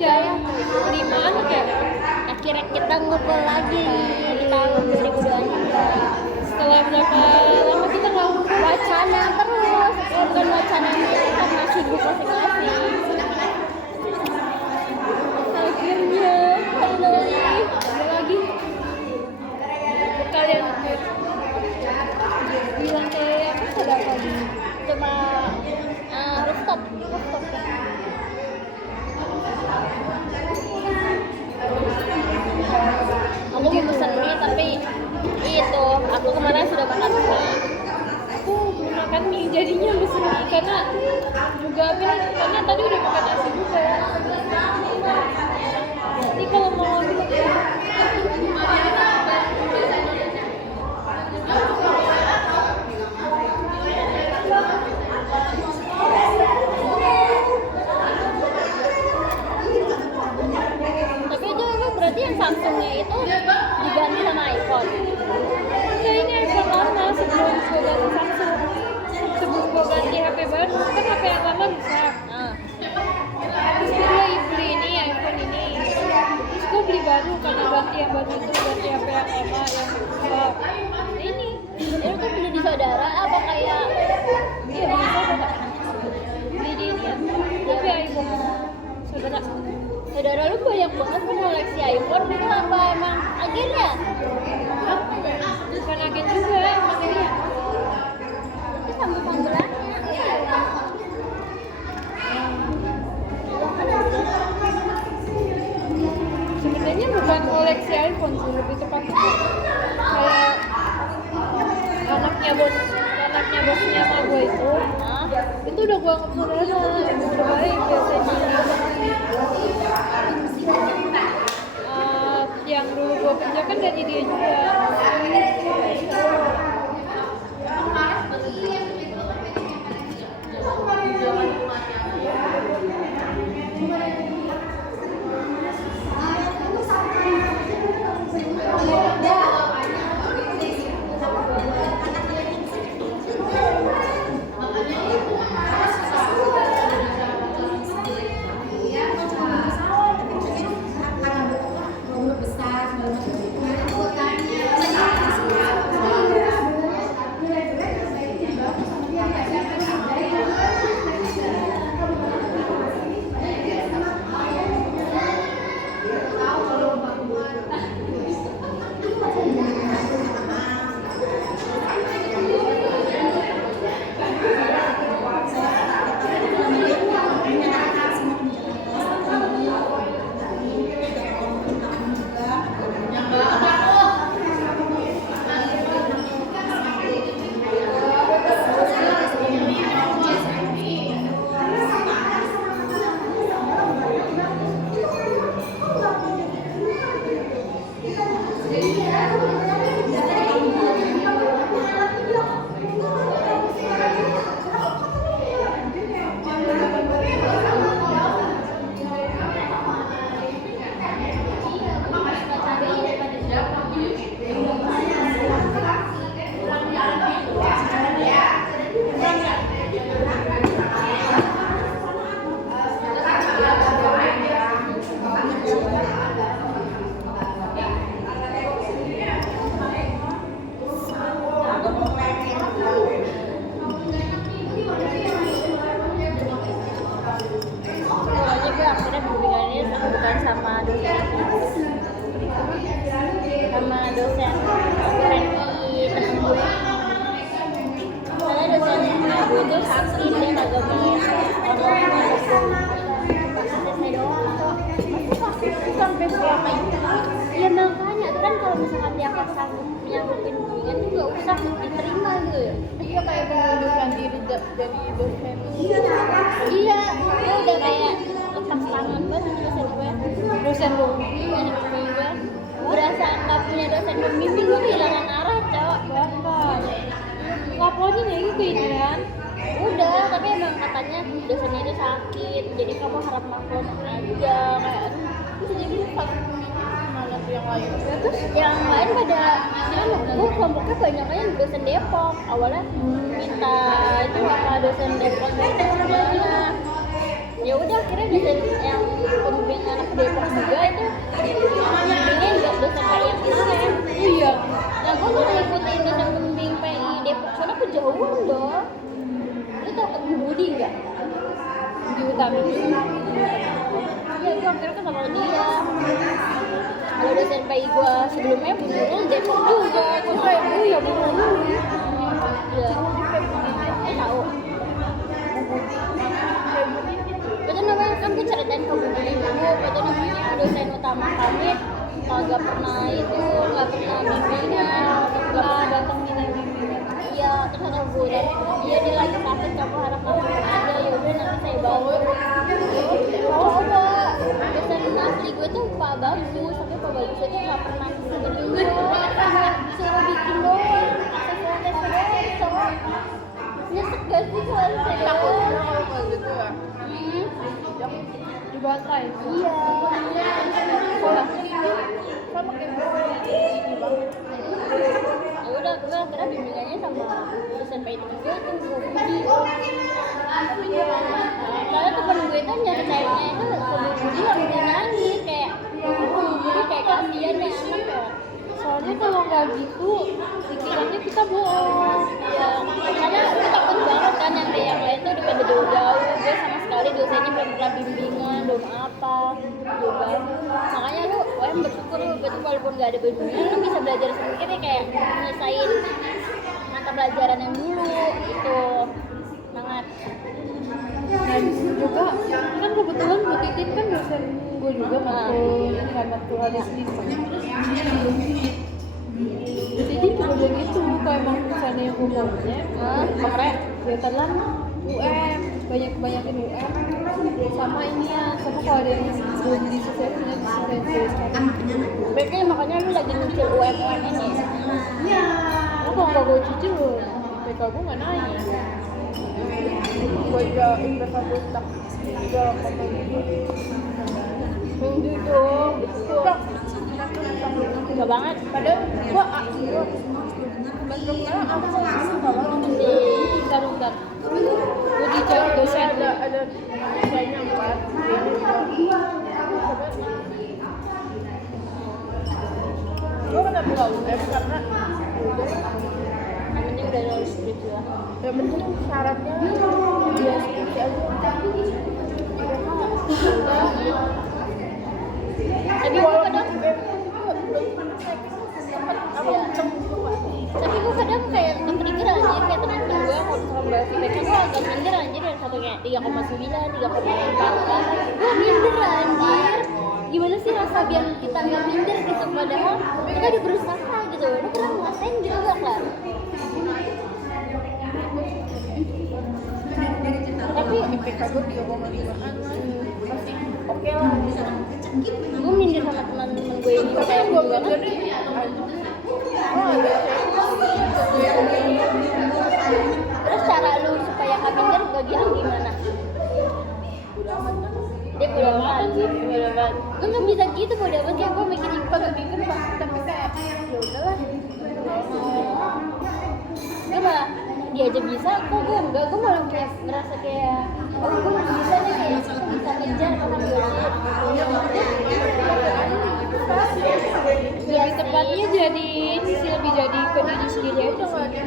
Ya, di mana kayak akhirnya kita ngumpul lagi di tahun 2022. Setelah berapa lama kita nggak ngumpul? Wacana terus, bukan wacana kita masih grup masing-masing. Akhirnya finally ada lagi. Kalian bilang kayak apa sudah tadi? Cuma rooftop. Aku mau pesan mie tapi itu aku kemarin sudah makan mie. Aku makan mie jadinya pesan mie karena juga karena tadi udah makan nasi juga. Jadi kalau mau tapi itu emang berarti yang Samsungnya itu diganti sama iPhone. Enggak, ini iPhone lama sebelum gue ganti Samsung. Sebelum gue ganti HP baru kan HP yang lama rusak. Terus gue beli ini iPhone ini. Terus gue beli baru karena ganti yang baru itu ganti HP yang lama yang rusak. Ini tuh beli di saudara apa kayak iya beli saudara. Beli di ini ya. Tapi iPhone saudara lu banyak banget koleksi iPhone itu apa emang agennya? Bukan agen juga emang ini ya. Itu sambil panggilannya. Sebenarnya bukan koleksi iPhone sih, lebih tepatnya kayak anaknya bosnya sama gue itu udah gue anggap saudara, udah baik biasanya. Yang dulu gue kerja kan dari dia juga. Ya makanya tuh kan kalau misalkan dia sanggup nyanggupin bimbingan tuh gak usah diterima gitu ya. Iya kayak mengundurkan diri dari dosen. Iya, gue udah kayak lepas tangan banget dosen gue. Dosen lu? Iya, dosen gue berasa gak punya dosen pembimbing, gue kehilangan arah cowok. Bahkan laporin ya gitu ini kan. Udah, tapi emang katanya dosennya itu sakit, jadi kamu harap maklum aja kayak terus jadi Yang lain ya, terus yang lain pada gue kelompoknya banyaknya yang dosen Depok awalnya minta itu sama dosen Depok itu udah ya udah akhirnya dosen yang pembimbingan Depok juga itu bimbingnya juga dosen PI yang kemarin. Iya. Nah gue tuh ngikutin dosen pembimbing PI Depok soalnya kejauhan dong. Lu tau Ibu Budi nggak? Di Utami. Iya gue akhirnya ketemu dia. Kalau dosen PI gue sebelumnya Bu Nurul Depok juga. Oh iya benar. Iya. Tahu. Itu namanya kan gue ceritain ke Bu Budi dulu. Itu namanya dosen utama kami nggak pernah bimbingan, nggak pernah datengin yang bimbingan. Iya, terus kata gue dan iya dia lagi sakit kamu harap kamu aja ya udah nanti saya bawa. Oh Pak, dosen asli gue tuh Pak Bagus, tapi Pak Bagus itu nggak pernah kesini juga, suruh bikin doang, akses doang, nyesek gak sih kalau saya Kalau kayak gitu ya. Dibantai. Iya. Sekolah sama kayak ini banget. Ya udah gue akhirnya bimbingannya sama dosen PI temen gue itu Bu Budi. Soalnya temen gue tuh nyeritainnya itu ke Bu Budi langsung nangis kayak Bu Budi kayak kasihan ya anak ya. Soalnya kalau nggak gitu, pikirannya kita bohong. Ya, karena gue takut banget kan yang lain tuh udah pada jauh-jauh. Gue sama sekali dosennya belum pernah bimbingan, belum apa, juga. Makanya lu, bersyukur lu, betul walaupun gak ada bimbingan, lu bisa belajar sendiri kayak nyesain mata pelajaran yang dulu itu banget. Nah di situ juga kan kebetulan Bu Titin kan dosen gue juga matkul ini kan matkul hadis lisan. Bu Titin juga udah gitu, kayak emang misalnya yang umumnya Kemarin kegiatan UM, banyakin UM sama ini ya, sama kalau ada yang belum diselesaikan ya diselesaikan. berarti makanya lu lagi nyicil UM ini. Iya. Kalau nggak gue cicil, PK gue nggak naik. Gue juga IPK gue tak 3,7. Minggu dong, betul. Enggak banget. Padahal gue A juga. Bentuknya apa sih? Bentar. Gue dicek dosen ada dosennya 4. Gue kenapa nggak UM karena Yang penting udah lulus skripsi lah. yang penting syaratnya dia skripsi aja. Tapi gue kadang tapi gue kadang kayak kepikiran anjir kayak temen-temen gue kalau misalkan bahas IPK gue agak minder anjir yang satu kayak 3,9, 3,4 kan gue minder anjir gimana sih rasa biar kita nggak minder gitu padahal kita udah berusaha gitu lu pernah ngerasain gitu gak Kak? Tapi IPK gue 3,5an masih oke lah. Gue minder sama teman-teman gue ini kayak Gue gitu banget terus cara lu supaya nggak minder gak gitu gimana? Dia bodo amat sih, bodo amat. Gue nggak bisa gitu bodo amat kayak gue mikir pasti tapi kayak ya udahlah. Gue malah dia aja bisa, kok gue enggak, gue malah kayak ngerasa kayak oh gue masih bisa nih kayak aku bisa ngejar sama gue Lebih tepatnya jadi lebih jadi ke diri sendiri aja nggak ada yang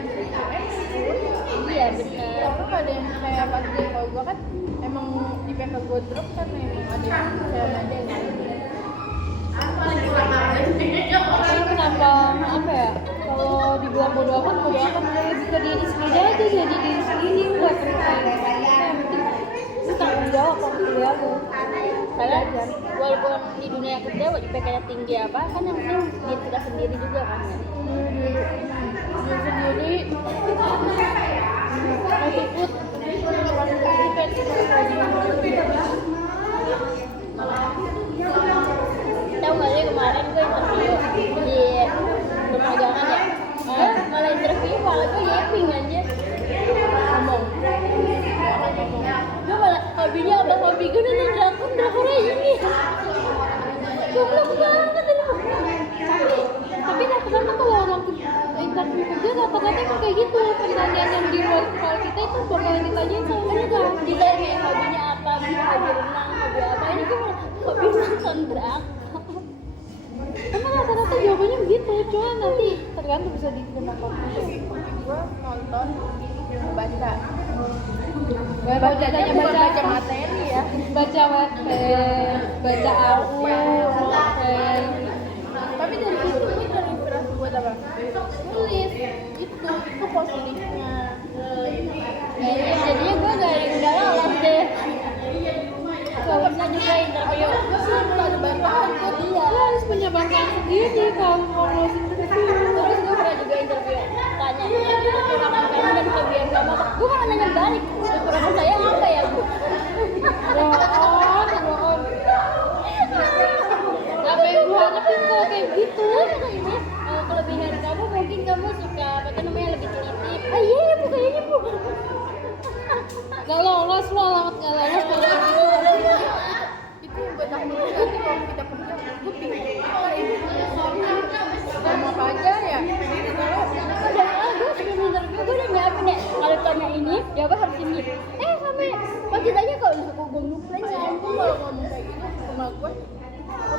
iya bener karena nggak ada yang kayak pas dia kalau gue kan emang IPK gue drop kan emang ada yang saya aja karena kenapa apa ya kalau dibilang bodo amat lebih ke diri sendiri aja jadi diri sendiri nggak perlu kayak yang penting lu tanggung jawab sama kuliah lu karena walaupun di dunia kerja IPK-nya tinggi apa kan yang penting diri kita sendiri juga kan diri sendiri attitude tahu nggak sih kemarin gue interview di pemagangan ya malah interview malah gue yapping aja ngomong gue malah hobinya abang hobi gue nonton drakornya ini goblok banget ini tapi rata-rata kalau orang interview kerja rata-rata kan kayak gitu pertanyaan yang di luar kepala kita itu bakalan ditanyain sama mereka ditanya kayak hobinya apa, hobi renang, hobi apa ini gue malah hobi makan kontrak. Emang rata-rata jawabannya begitu, cuma nanti tergantung bisa dikirim apa. Gue nonton baca Bacanya baca materi ya, baca Wattpad, baca AU, novel. tapi dari situ gue terinspirasi buat apa? Nulis itu positifnya. Jadinya gue nggak lolos deh. Gak pernah juga interview. Sumpah ada bantahan gue Iya, lo harus punya banggaan sendiri kalau mau lulus interview. Terus gue pernah juga interview. Tanya, kekurangan kamu dan kelebihan kamu apa? Gue malah nanya balik. Kekurangan saya apa ya? Bohong. Apa yang gue harapin kalau kayak gitu? Ini kelebihan kamu mungkin kamu suka apa namanya lebih teliti. Ah iya ya bu kayaknya bu. Gak lolos lo, alamat gak lolos kalau kayak gitu. itu yang gue takut nanti kalau kita kerja gue bingung kalau ini sama apa aja ya kalau Gue sebelum interview gue udah nyiapin deh. Kalau tanya ini, jawabnya harus ini. Sampai pas ditanya kalau suka gue lupa ya ampun kalau ngomong kayak gitu sama gue tuh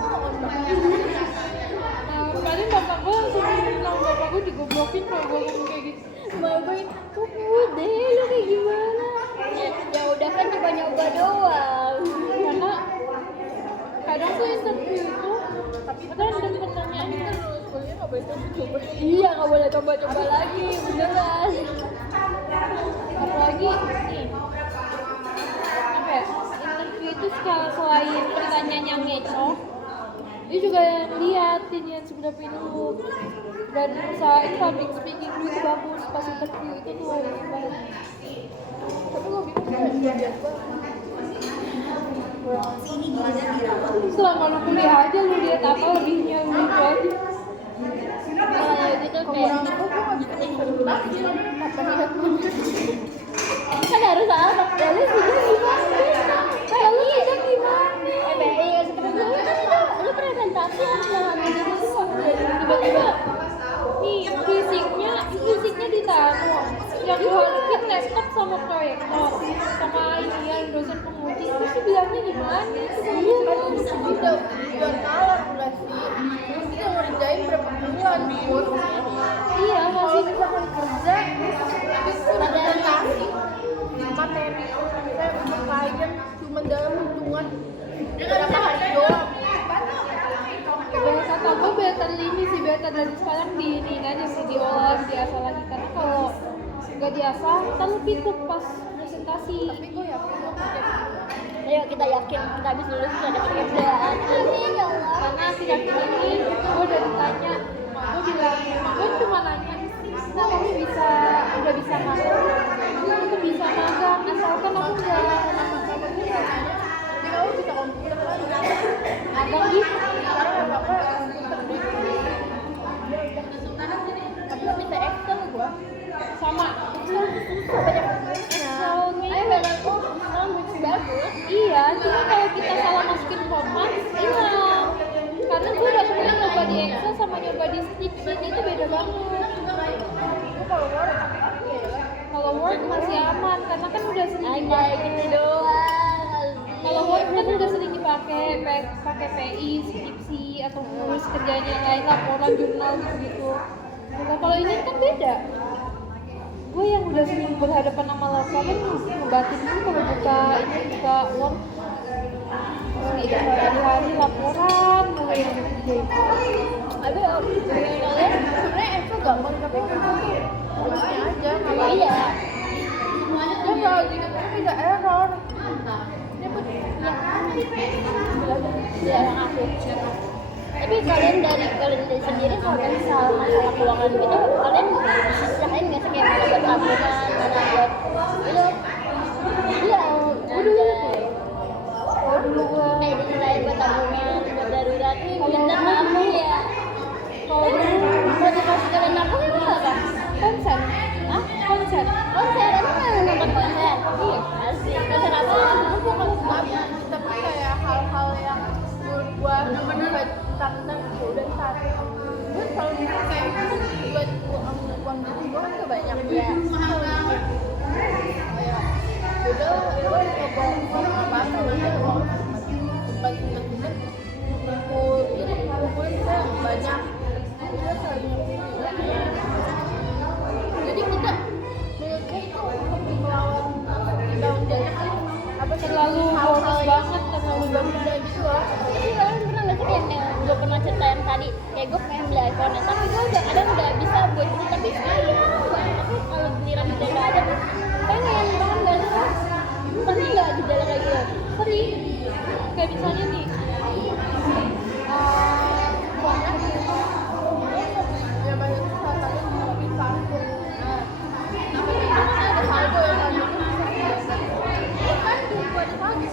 ngomong Nah, kemarin bapak gue langsung bilang bapak gue digoblokin kalau gue ngomong kayak gitu. Mbak gue, kok deh lu kayak gimana? Ya udah kan cuma nyoba doang. Karena kadang tuh interview itu ada pertanyaan kita lulus kuliah nggak boleh coba Iya nggak boleh coba-coba lagi, beneran. apalagi nih apa ya, interview itu selain pertanyaan yang ngeco, dia juga yang liatin yang seberapa ilmu dan usahain public speaking lu itu bagus pas interview itu tuh banget. tapi gue bingung biar gue Selama lu kuliah aja lu lihat apa lebihnya lu itu aja. Kalau gitu kayak kekurangan gue nggak bisa interpretasi apa lihat gue kan harus apa? Ya lu juga gimana? Kayak lu juga gimana? Iya seperti gue kan itu lu presentasi harus ngalamin itu semua. Tiba-tiba Nih fisiknya ditaruh yang dihadapin laptop sama proyektor sama ini yang dosen penguji terus tuh bilangnya gimana udah bulan kalah udah sih terus kita ngerjain berapa bulan bos iya kalau masih misalkan kerja itu presentasi materi saya untuk klien cuma dalam hitungan berapa hari doang kata gue better ini sih better dari sekarang diinin aja sih diolah diasah lagi karena kalau nggak diasah ntar lu pikuk pas presentasi. tapi gue yakin lo kerja ayo kita yakin kita habis lulus kita ada pekerjaan. Amin ya Allah. Karena akhir-akhir ini gue udah ditanya, gue bilang, gue cuma nanya, nah kamu udah bisa magang? Itu bisa magang, asalkan aku nggak jadi kamu bisa komputer kan magang gitu. sekarang apa komputer deh tapi lo bisa Excel gue Sama banyak Excelnya Ayo belajar kok sekarang bagus. iya, cuma kalau kita salah masukin format, hilang. Karena gue udah pernah nyoba di Excel sama nyoba di spreadsheet itu beda banget. gue kalau Word Kalau Word masih aman, karena kan udah sering Anjay gitu doang. Kalau Word kan udah sering dipakai pakai PI, skripsi atau nulis kerjaan yang lain, laporan jurnal gitu-gitu. Nah, kalau ini kan beda. Gue yang udah sering berhadapan sama laporan ngebatin dulu kalau buka Word. Hari-hari laporan mulai yang dikerjain. Ada kalian sebenarnya Excel gampang tapi kan tuh tulisnya aja kalau iya. dia kalau gitu tuh bisa error dia pun Ya yang aku. Tapi kalian dari sendiri kalau misal masalah keuangan gitu, kalian usahain nggak sih kayak mana buat tabungan, mana buat itu? Iya, Dulu gue kayak diceritain buat tabungan, buat darurat. Bener nabung ya. kalau dulu Motivasi kalian nabung itu apa? konsen, Hah? konser. Konser, emang nggak nonton konser? Iya. Asik. Konser apa? gue bukan nabung tapi kayak hal-hal yang menurut gue bisa tentang ya udah ntar gue selalu mikir kayak buat uang gitu gue kan gak banyak Iya. kayak kayak gue pengen beli iPhone, tapi gue udah bisa buat beli, tapi aku kalau giliran udah nggak ada pengen banget pernah nggak gejala kayak gitu? Sering kayak misalnya nih Ya banyak salah satu lebih Samsung. Nah, ada saldo yang saldo itu bisa biasa. Kan juga ada saldo.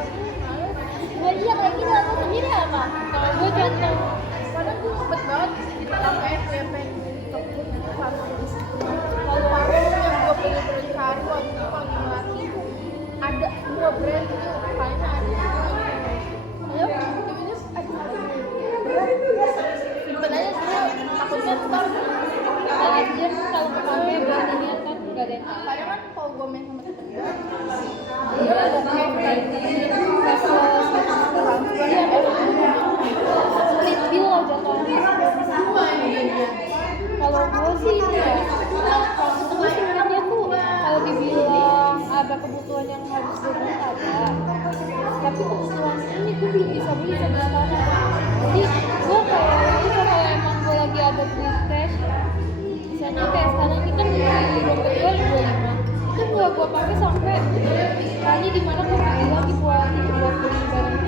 Tapi males. Nah iya kayak gitu, aku sendiri apa? kalau gue contoh Padahal gue sempet banget kita pakai pengen kebun itu Samsung. kalau Parfum yang gue pilih cari waktu itu paling laki ada dua brand itu kayaknya ada. Ayo, tiba-tiba simpen aja dulu. Takutnya ntar anjir kalau kepake buat dilihat kan nggak ada yang tahu. kadang kan kalau gue main sama temen gue Iya, ada kayak split bill lah jatuhnya. Kalau gue sih ini ya, gue sebenarnya tuh kalau dibilang ada kebutuhan yang harus gue beli ada, tapi kebutuhan ini gue belum bisa beli sampai sekarang. Jadi gue kayak itu kalau emang gue lagi ada duit cash, misalnya kayak sekarang ini kan di dompet gue 25, itu gue pakai sampai kali dimana gue beli lagi buat beli barang.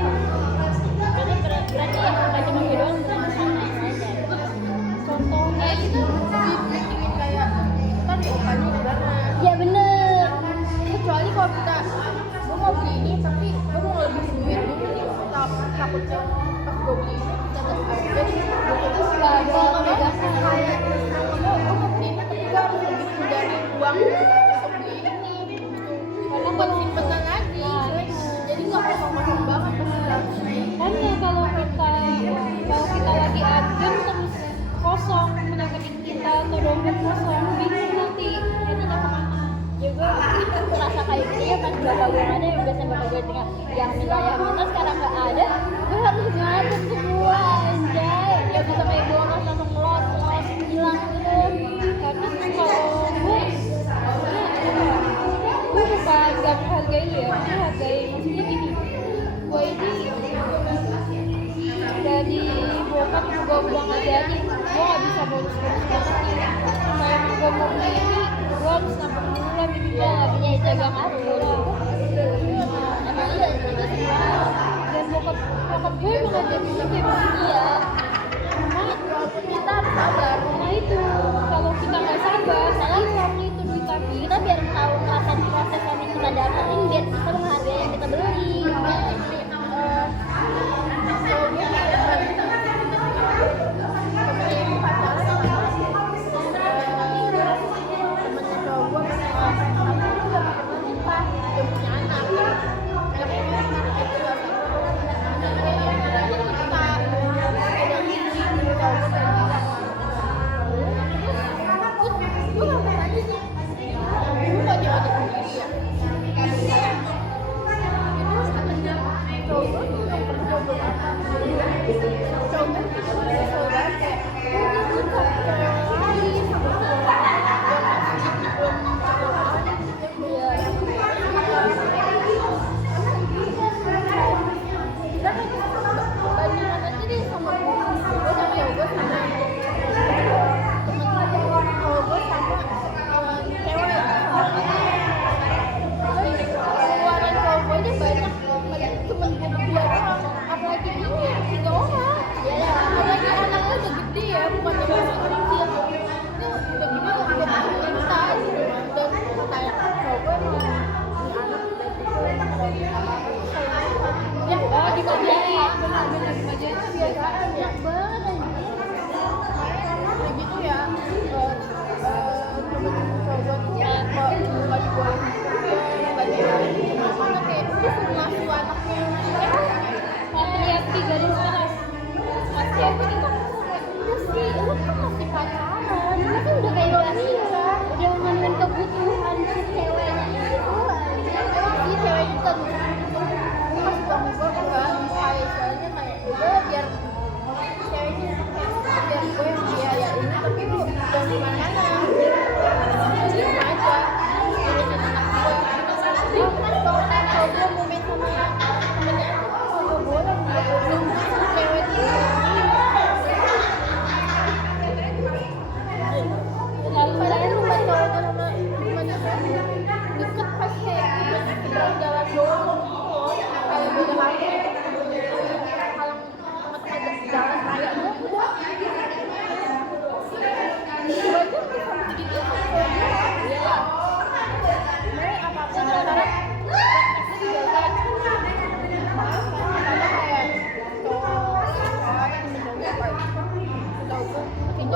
Berarti nggak cuma gue doang, berarti sama yang lain ya. Contohnya itu bikin kayak ntar diopanya gimana. Iya bener. Kecuali kalau kita gue mau beli ini tapi gue mau lebih duit dulu nih, takutnya pas gue beli ini kita ada upgrade gue terus nggak ada pegangan. kayak gue mau beli ini tapi gue harus lebih dari uang untuk beli ini gitu. Karena Buat kalau simpenan lagi jadi nggak kosong-kosong banget makanya kalau kita lagi urgent terus kosong rekening kita atau dompet kosong bingung nanti ininya kemana. Ya gue merasa kayak gitu ya pas bapak gue ada yang biasa bapak gue tinggal yang minta sekarang nggak ada, gue harus ngatur semua anjay ya bisa kayak bonus langsung los hilang gitu. Karena kalau gue bukan gak menghargai lu ya, gue hargai maksudnya gini, gue ini dari bokap juga udah ngajarin gue gak bisa bonus-bonus banget nih. Kalau emang gue mau beli ini gue harus nabung dulu lah minimal, Ya itu jaga emang ngatur harus. Emang iya itu semua. dan bokap gue emang ngajarinnya kayak begitu. Iya. Cuma walaupun kita harus sabar. nah itu kalau kita nggak sabar hilang itu duit lagi. Kita biar tahu ngerasain proses yang kita dapetin biar bisa menghargai yang kita beli. Kalau gue temen pacaran sama temennya cowok gue dia punya anak anaknya itu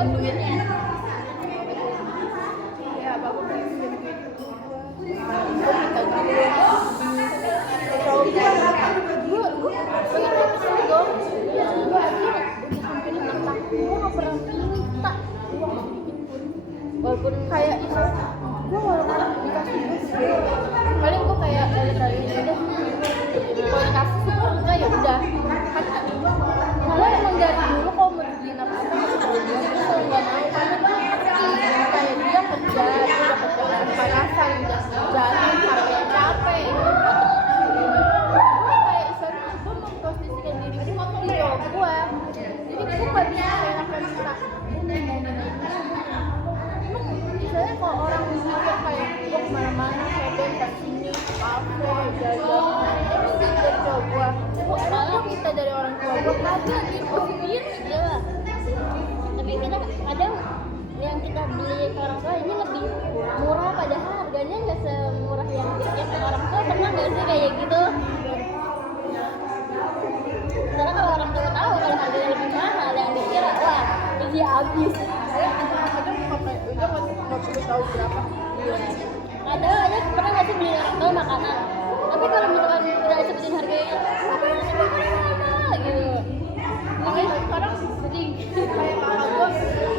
duitnya. Ya bagus kayak gitu. Gue minta duit. Kalau gue sebenarnya kesel dong. Gue aja udah hampir 6 tahun gue nggak pernah minta uang sedikit pun. Walaupun kayak itu, gue walaupun dikasih duit segede, paling gue kayak kali-kali udah. Kalau dikasih syukur enggak ya udah. Malah emang dari dulu kalau mau beliin apa-apa kalau dia tuh selalu nggak mau karena dia ngerti kayak dia kerja, dia udah kerja panas-panasan, udah jalan capek capek. Gue kayak istilahnya gue memposisikan diri gue di cowok gue, jadi gue nggak bisa seenaknya minta. Misalnya kalau orang mikir kayak gue kemana-mana hebat ke sini kafe jalan emang gitu dari cowok gue. Emang gue minta dari orang tua gue kagak gitu sendiri. Iya lah. Tapi kita kadang yang kita beli ke orang tua ini lebih murah padahal harganya nggak semurah yang dipikir ke orang tua. Pernah nggak sih kayak gitu? Karena kalau orang tua tahu kalau harganya lebih mahal yang dikira wah ini habis. Kadang udah nggak perlu tahu berapa. Ada pernah nggak sih beli orang tua makanan? Tapi kalau misalkan udah sebutin harganya, ngapain sih makanan mahal gitu? Makanya sekarang sering kayak kakak gue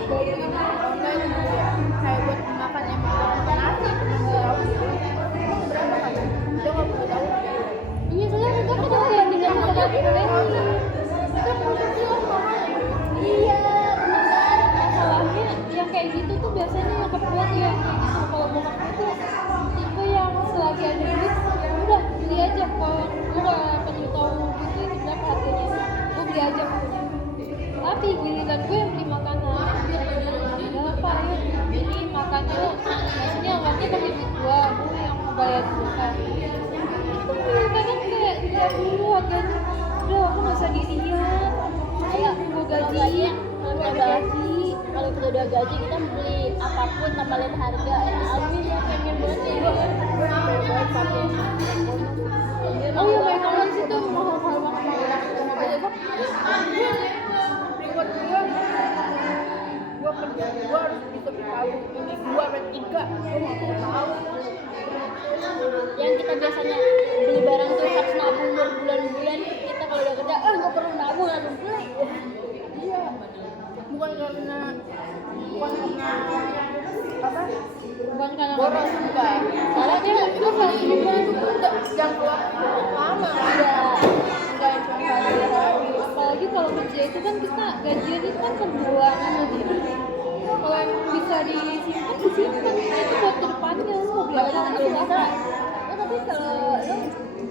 mau beli online gitu ya, kayak buat makan yang makan nasi emang berapa kan? Dia nggak perlu tahu. Iya, soalnya kita kan ada yang tinggal di tempat ini. Kita produksi lah mahal. Iya, benar. Masalahnya yang kayak gitu tuh biasanya nyokap gue tuh yang kayak gitu. Kalau bokap gue tuh tipe yang selagi ada duit ya udah beli aja. Kalau gue gak perlu tahu gitu berapa harganya, gue beli aja punya. Tapi giliran gue yang beli makanan, ada apa ya ini makannya maksudnya anggapnya pakai duit gue yang bayar dulu kan. Itu kadang kayak dia dulu harganya udah aku nggak usah dilihat kayak gue gaji Kalau kita udah gaji kita beli apapun tanpa lihat harga. Ya amin ya pengen banget ya. Gue sampai buat pakai oh iya kayak kawan sih tuh mahal-mahal banget. aja gue reward gue kerja gue harus bisa tahu ini 2 atau 3 gue mau tahu. Yang kita biasanya beli barang tuh harus nabung berbulan-bulan, kita kalau udah kerja nggak perlu nabung langsung beli. Iya, bukan karena apa? Bukan karena Boros enggak. soalnya Itu kan hiburan itu udah jangka waktu lama. Enggak yang cuma hari-hari. apalagi kalau kerja itu kan kita gajian itu kan per bulan gitu. Kalau yang bisa disimpan itu buat kedepannya lu mau beli apa Kalau apa. bisa, tapi kalau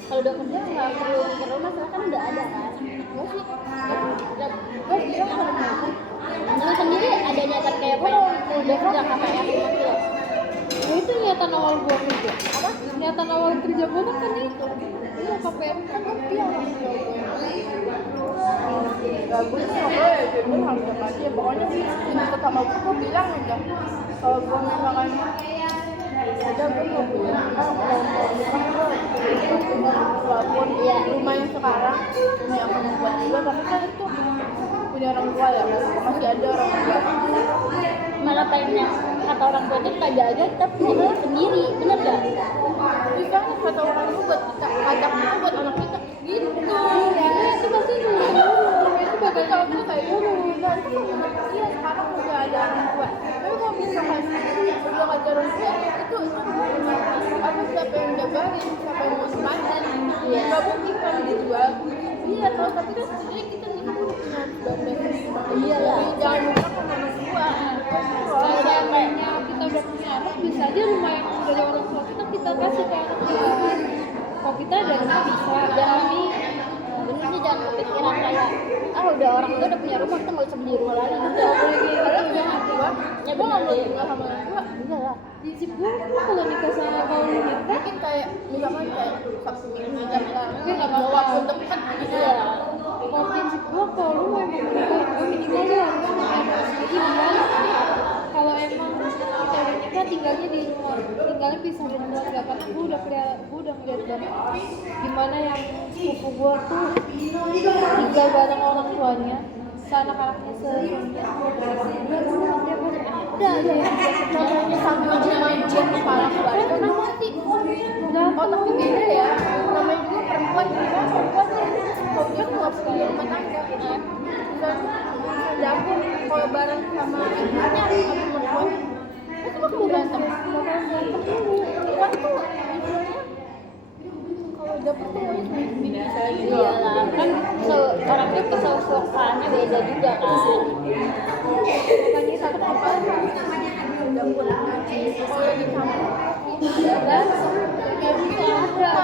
udah kerja nggak perlu mikir rumah soalnya kan udah ada kan. Gue sih, gue bilang kalau mau lu sendiri ada niatan kayak pengen udah kerja KPR gitu. Nah, itu niatan awal gua kerja. Apa? Niatan awal kerja gua kan itu. Iya KPR kan Iya, ya gue sih nggak boleh, jadi gue harus dapat aja. Pokoknya deket sama gue bilang aja kalau gue misalkan ada gue mau punya walaupun ya rumah yang sekarang punya aku buat juga, tapi kan itu punya orang tua ya, masih ada orang tua. Malah pengen kata orang tua itu kita jaga kita punya hal sendiri, bener gak? Bisa kata orang tua buat kita, ajak itu buat anak kita gitu. ya itu pasti dulu. Itu Tapi bakal kalau gue kayak dulu, nah itu kan bener, iya sekarang udah ada orang tua. Tapi kalau misalkan udah gak ada orang tua, itu apa siapa yang jagain, siapa yang mau semangat, nggak mungkin kan dijual. Iya, kalau tapi kan sebenarnya kita nih kan udah punya bandar. Iya lah. Jangan lupa sama orang tua. kalau seandainya kita udah punya anak bisa aja rumah yang dari orang tua kita kasih ke anak kita. Kalau kita ada rumah bisa. Jangan bener sih jangan kepikiran kayak udah orang tua udah punya rumah kita nggak usah beli rumah lagi. Nggak boleh kayak gitu. Padahal jangan tua, Ya gue nggak bener mau deh. tinggal sama orang tua. Iya lah. Prinsip gue kalau nikah sama kalau lu nikah Mungkin kayak misalkan kayak Sabtu Minggu jam lah, Tapi nggak apa-apa. waktu deket gitu Iya. ya. kalau prinsip gue kalau lu emang nikah gue minimal lu harus punya anak sendiri gimana kalau emang kita udah nikah tinggalnya di rumah tinggalnya pisah dari keluarga karena gue udah ngeliat banget gimana yang sepupu gue tuh tinggal bareng orang tuanya anak-anaknya ada namanya sambil manja kepala keluarga kan mati. Oh tapi beda ya, namanya juga perempuan, cuma perempuan kan hobinya keluar dari rumah tangga. Bisa dapur kalau bareng sama ibunya sama perempuan itu bakal berantem. Kan tuh kalau dapur tuh maunya cuma gini Iyalah, kan orang itu kesukaannya beda juga kan. makanya satu kapal dapur kalau di kampung ada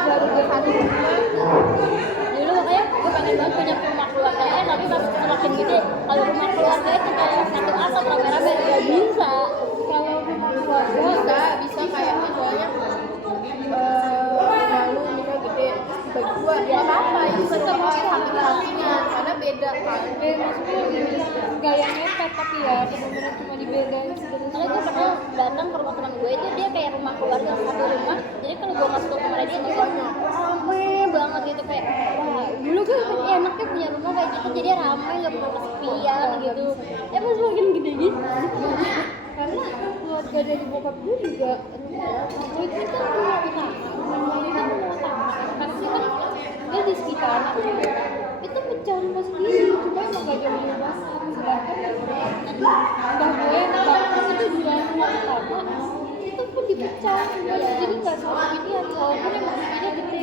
baru satu rumah. Dulu makanya gue pengen banget punya rumah keluarga tapi pas semakin gede kalau rumah keluarga itu kayak satu asap rame-rame nggak bisa. kalau rumah keluarga bisa kayak misalnya lalu misal gede bagi dua ya apa itu tetap samping-sampingan karena beda kan. maksudnya gini gayanya pet tapi ya benar-benar cuma dibedain sebenarnya. Soalnya gue pernah datang ke rumah teman gue itu dia kayak rumah keluarga satu rumah. Jadi kalau gue masuk ke kamar dia tuh rame banget gitu kayak wah dulu gue enaknya punya rumah kayak gitu jadi rame nggak perlu kesepian gitu. Pas makin gede gitu. Karena keluarga dari bokap gue juga rumah gue itu kan rumah utama karena sih kan dia di sekitarnya itu pecah rumah sendiri cuma emang gak jauh banget sedangkan mbah gue bapaknya itu di dalam rumah utama itu pun dipecah rumahnya jadi gak sama ini walaupun emang rumahnya gede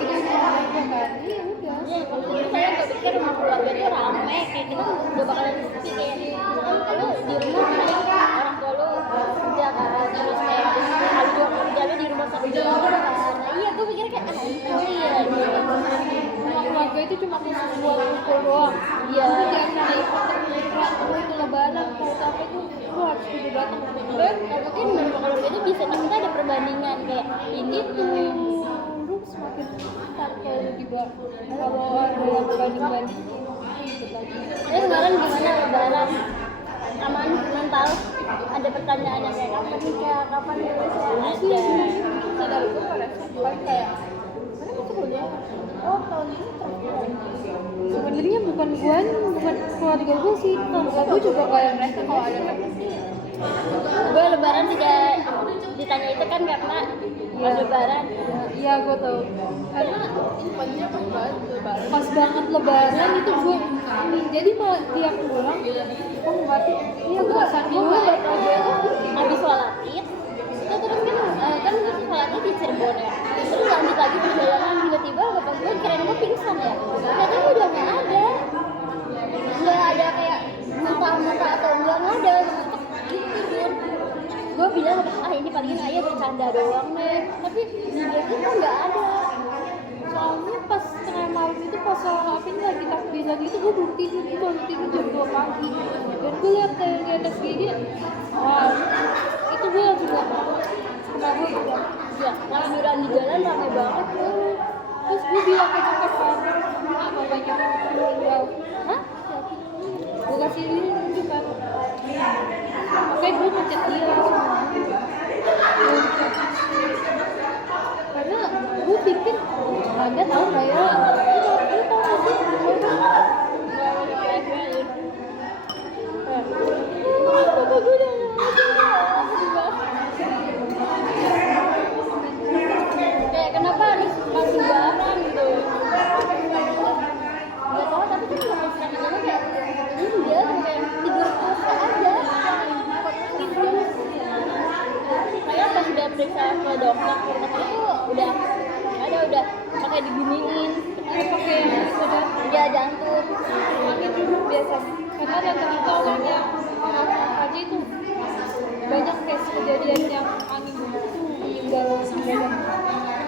gede rumahnya kan iya udah Ya, kalau dulu saya nggak pikir rumah keluarga itu rame kayak kita udah bakalan sepi kayak misalkan lu di rumah kayak orang tua lu kerja kan terus kayak kalau juga kerja lu di rumah sama dia kan nah iya gue pikir kayak iya rumah keluarga itu cuma khusus buat kumpul doang iya itu di acara event terbuka itu lebaran kalau apa itu lu harus kudu datang mungkin di rumah keluarga itu bisa kita ada perbandingan kayak ini tuh lu semakin ketat kalau tiba kalau ada yang banding-banding terus kemarin gimana lebaran aman mental ada pertanyaan yang kayak kapan nikah kapan lulus ada Saudara gue pada kan kayak mana masuk kuliah oh tahun ini terus sebenarnya bukan keluarga gue sih keluarga gue juga kayak mereka kalau ada mereka sih gue lebaran tidak ditanya itu kan karena pas lebaran iya gue tahu karena infonya pas banget lebaran pas banget lebaran itu gue jadi tiap pulang oh mati iya gue sambil habis sholat id itu terus kan gue sholat id di Cirebon ya terus lanjut lagi perjalanan tiba-tiba bapak gue kirain gue pingsan ya ternyata gue udah nggak ada kayak muntah-muntah atau nggak ada tidur gue bilang ini paling ayah bercanda doang nih tapi di dia itu nggak ada soalnya pas tengah malam itu pas apa ini lagi takbiran itu gue baru tidur jam 2 pagi dan gue liat di atas gini wah itu gue langsung gak kenapa gue bilang ya takbiran di jalan rame banget terus gue bilang ke nyokap kan apa banyak meninggal hah? Gue kasih ini nunjuk kan makanya gue ngechat dia langsung karena gue pikir Anda tahu nggak ya? Lu tahu nggak sih? Bapak gue udah kayak kenapa harus pas lebaran gitu nggak tahu tapi kan kalau misalkan kayak dia sampai tidur puasa aja tidur saya pas udah periksa ke dokter itu udah pakai diginiin pakai sudah dia jantung pakai dulu biasa karena rata-rata orang yang aja itu banyak case kejadian yang angin meninggal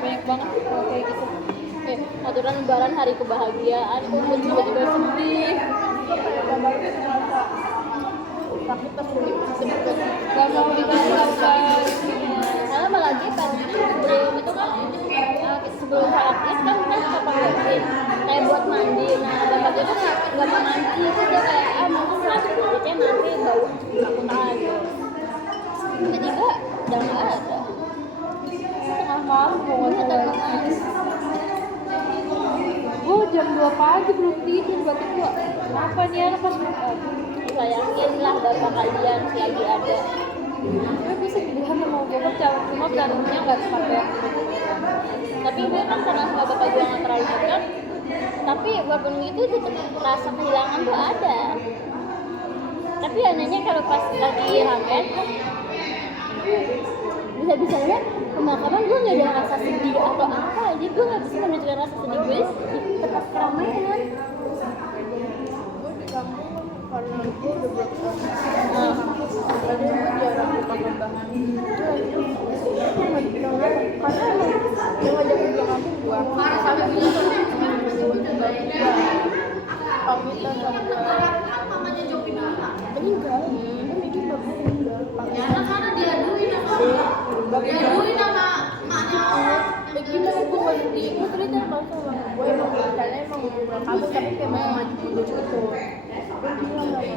banyak banget kalau kayak gitu aturan lebaran hari kebahagiaan pun tiba-tiba sedih tapi pas kuliah sebetulnya gak mau dikasih tahu karena apalagi pas sebelum itu kan sebelum sholat id kan kita suka pakai wajib kayak buat mandi nah bapak itu nggak mau mandi itu dia kayak mungkin sholat idnya nanti bau takutan tiba-tiba udah nggak ada tengah malam pokoknya tengah malam gue jam jam 2 pagi belum tidur, berarti gua kenapa nih anak pas makan? Sayangin lah bapak kalian selagi ada. Gue bisa dibilang mau bokap cuma berantemnya nggak sampai yang Tapi gue kan karena sama bapak gue nggak terlalu dekat, tapi walaupun itu tetap rasa kehilangan tuh ada. Tapi anehnya kalau pas lagi ramen, bisa-bisanya pemakaman gue nggak ada rasa sedih atau apa, jadi gue nggak bisa menunjukkan rasa sedih gue di tempat keramaian. Gue di kampung karena gue udah berapa jadi gue jarang buka kembangan karena emang yang ngajak gue ke kampung gue sama dia pamit sama gue meninggal itu bapak meninggal karena dia duit sama maknya gimana gue mandi gue cerita kalau sama gue emang rencananya emang mau pulang kampung tapi kayak mau maju dulu gitu gue bilang sama gue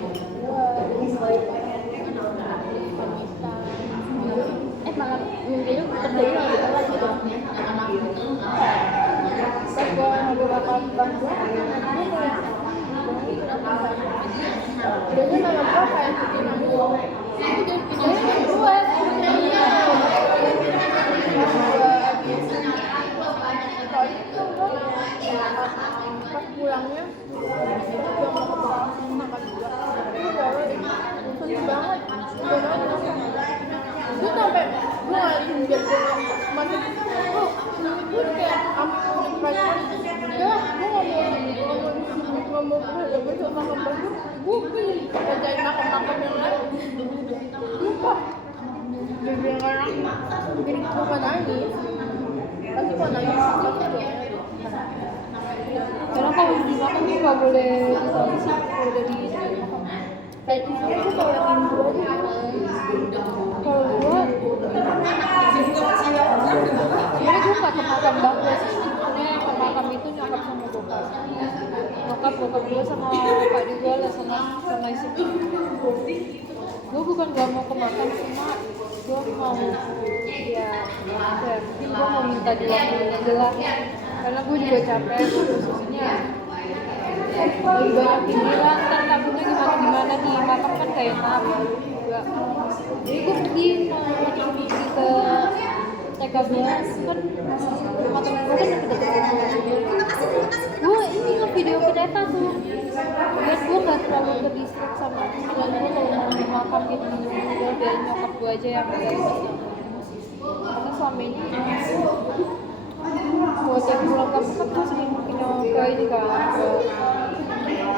pamitan Malah mimpi lu terjadi lagi telat gitu. pas gue ngobrol sama abang gue kayak biasanya nama gue kayak Siti Nanggung itu jadi videonya gue pas pulangnya gue mau ke Bekasi makan juga gue baru sedih banget gue sampai gue ngalihin biar gue masih gue kayak sampai depan ya gue nggak mau gue sama kabar gue kerjain makan yang lain lupa jadi orang jadi gue kan nangis pasti gue nangis karena kalau dimakan tuh nggak boleh dihabisin, kalau dari makan kayak di sini gue kalau yang gue aja kalau gua sebenarnya gue nggak ke makam banget sih, sebenarnya yang ke makam itu nyokap sama bokap gue sama pak di gue lah sama isi gue bukan gak mau ke makam, cuma gue mau ya apa ya, mungkin gue mau minta diwakilin aja lah karena gue juga capek posisinya lagi banyak inilah, ntar takutnya gimana di makam kan gak enak juga. Jadi gue pergi ke TKB kan rumah temen gue kan deket-deket gue ini nge-video kereta tuh biar gue gak terlalu ke distrik sama dan gue kalau mau di makam gitu udah biar nyokap gue aja yang emosi karena selama ini buat yang pulang kampung kan gue sering ke ini kan ke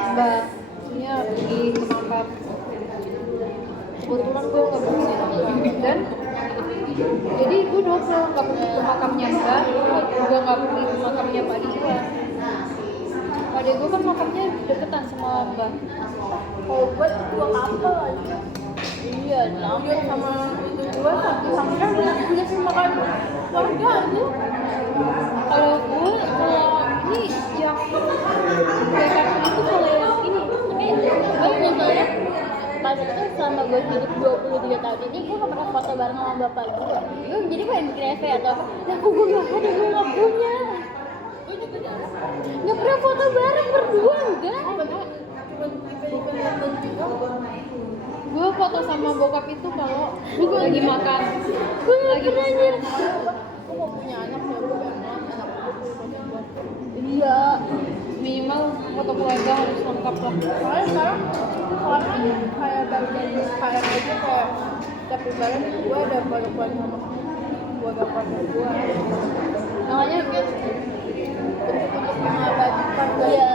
mbak maksudnya pergi ke makam kebetulan gue nggak bersih dan jadi gue double nggak pergi ke makamnya mbak juga nggak pergi ke makamnya pak Dika. Pak Dika gue kan makamnya deketan sama mbak. kalau buat gue kapal aja Iya, dia sama itu gue satu sampai punya makan warga aja kalau gue ini yang kayak kartun itu kalau yang ini tapi gue misalnya pas itu selama gue hidup 23 tahun ini gue gak pernah foto bareng sama bapak gue jadi pengen bikin FV atau apa nah kok gue gak ada, gue gak punya gak pernah foto bareng berdua enggak Gue foto sama bokap itu kalau lagi makan gue lagi nanya gue mau punya anak ya gue pengen anak iya minimal foto keluarga harus lengkap lah. soalnya sekarang kayak bagian kayak aja kayak setiap lebaran gue ada keluarga sama keluarga gue namanya untuk mengabadikan iya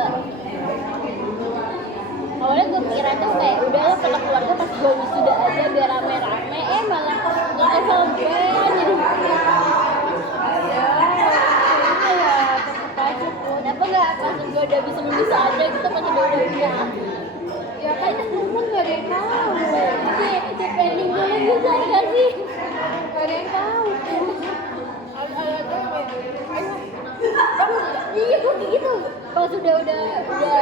awalnya gue kira tuh kayak udahlah foto keluarga pas gue wisuda aja biar rame-rame malah gak kesampean jadi ya tetep aja pun kenapa gak pas gue udah bisa aja gitu pas udah Ya kan ngomong gak ada yang tahu. depending dulu bisa gak sih Gak ada yang tahu. iya gue kayak gitu pas udah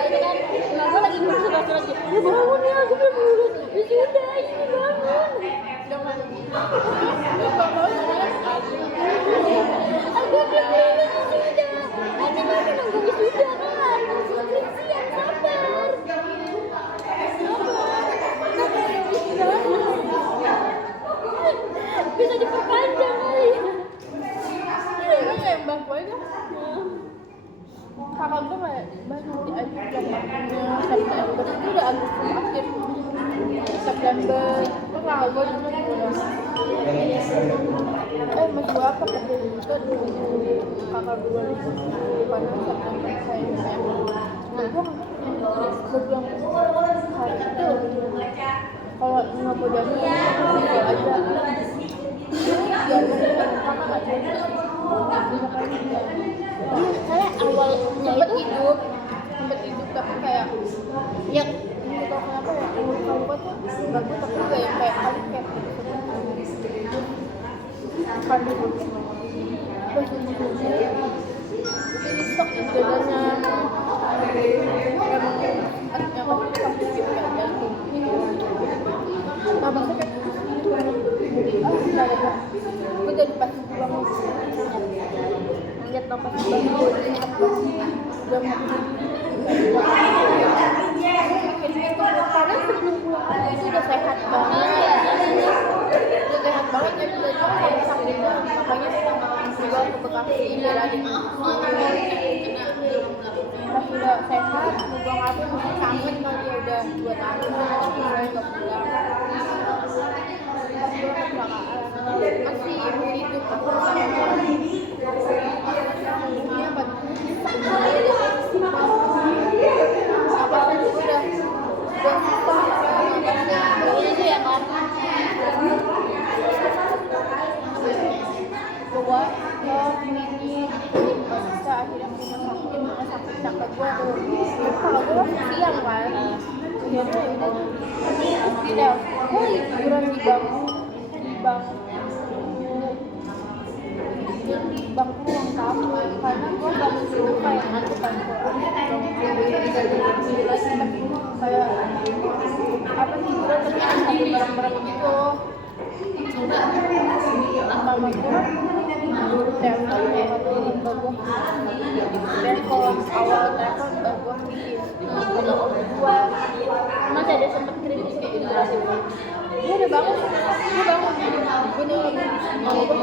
ini kan emak gue lagi ngurus surat-surat gitu ya bangun ya aku belum ngurus ya sudah ini bangun jangan aku belum lulus wisuda ini kan nunggu wisuda kan itu udah Agustus akhir September tanggal gue dulu mas gue apa kerja juga dulu kakak gue karena September kayaknya nah gue bilang hari itu kalau nggak mau jamin gue aja biar kakak nggak jadi saya awalnya sempet itu hidup tapi kayak yang nggak tahu kenapa ya luka tuh bagus tapi juga yang kayak kali kayak kan dulu terus stok dadanya emang yang pasti sakit gitu kayak jantung nah maksudnya kayak gue jadi pas pulang lihat napas baru udah karena sebelum pulang itu udah sehat banget udah sehat banget jadi udah juga sakit makanya juga ke Bekasi biar adik pas udah sehat buang apa masih kangen nanti udah 2 tahun mulai nggak pulang pas gue kecelakaan masih hidup aku sama ini apa ini tuh ya kan gue ini bisa akhirnya rumah sakit kakak gue kalau gue siang kan ya udah gue liburan di bangku ruang tamu karena gue bangun dulu kayak ngantuk kan kayak apa hiburan tapi sambil bareng-bareng gitu sama gue telepon bagus dan kalau awal telepon bagus kalau gue masih ada sempat kritis gitu dia udah bangun bener mau apa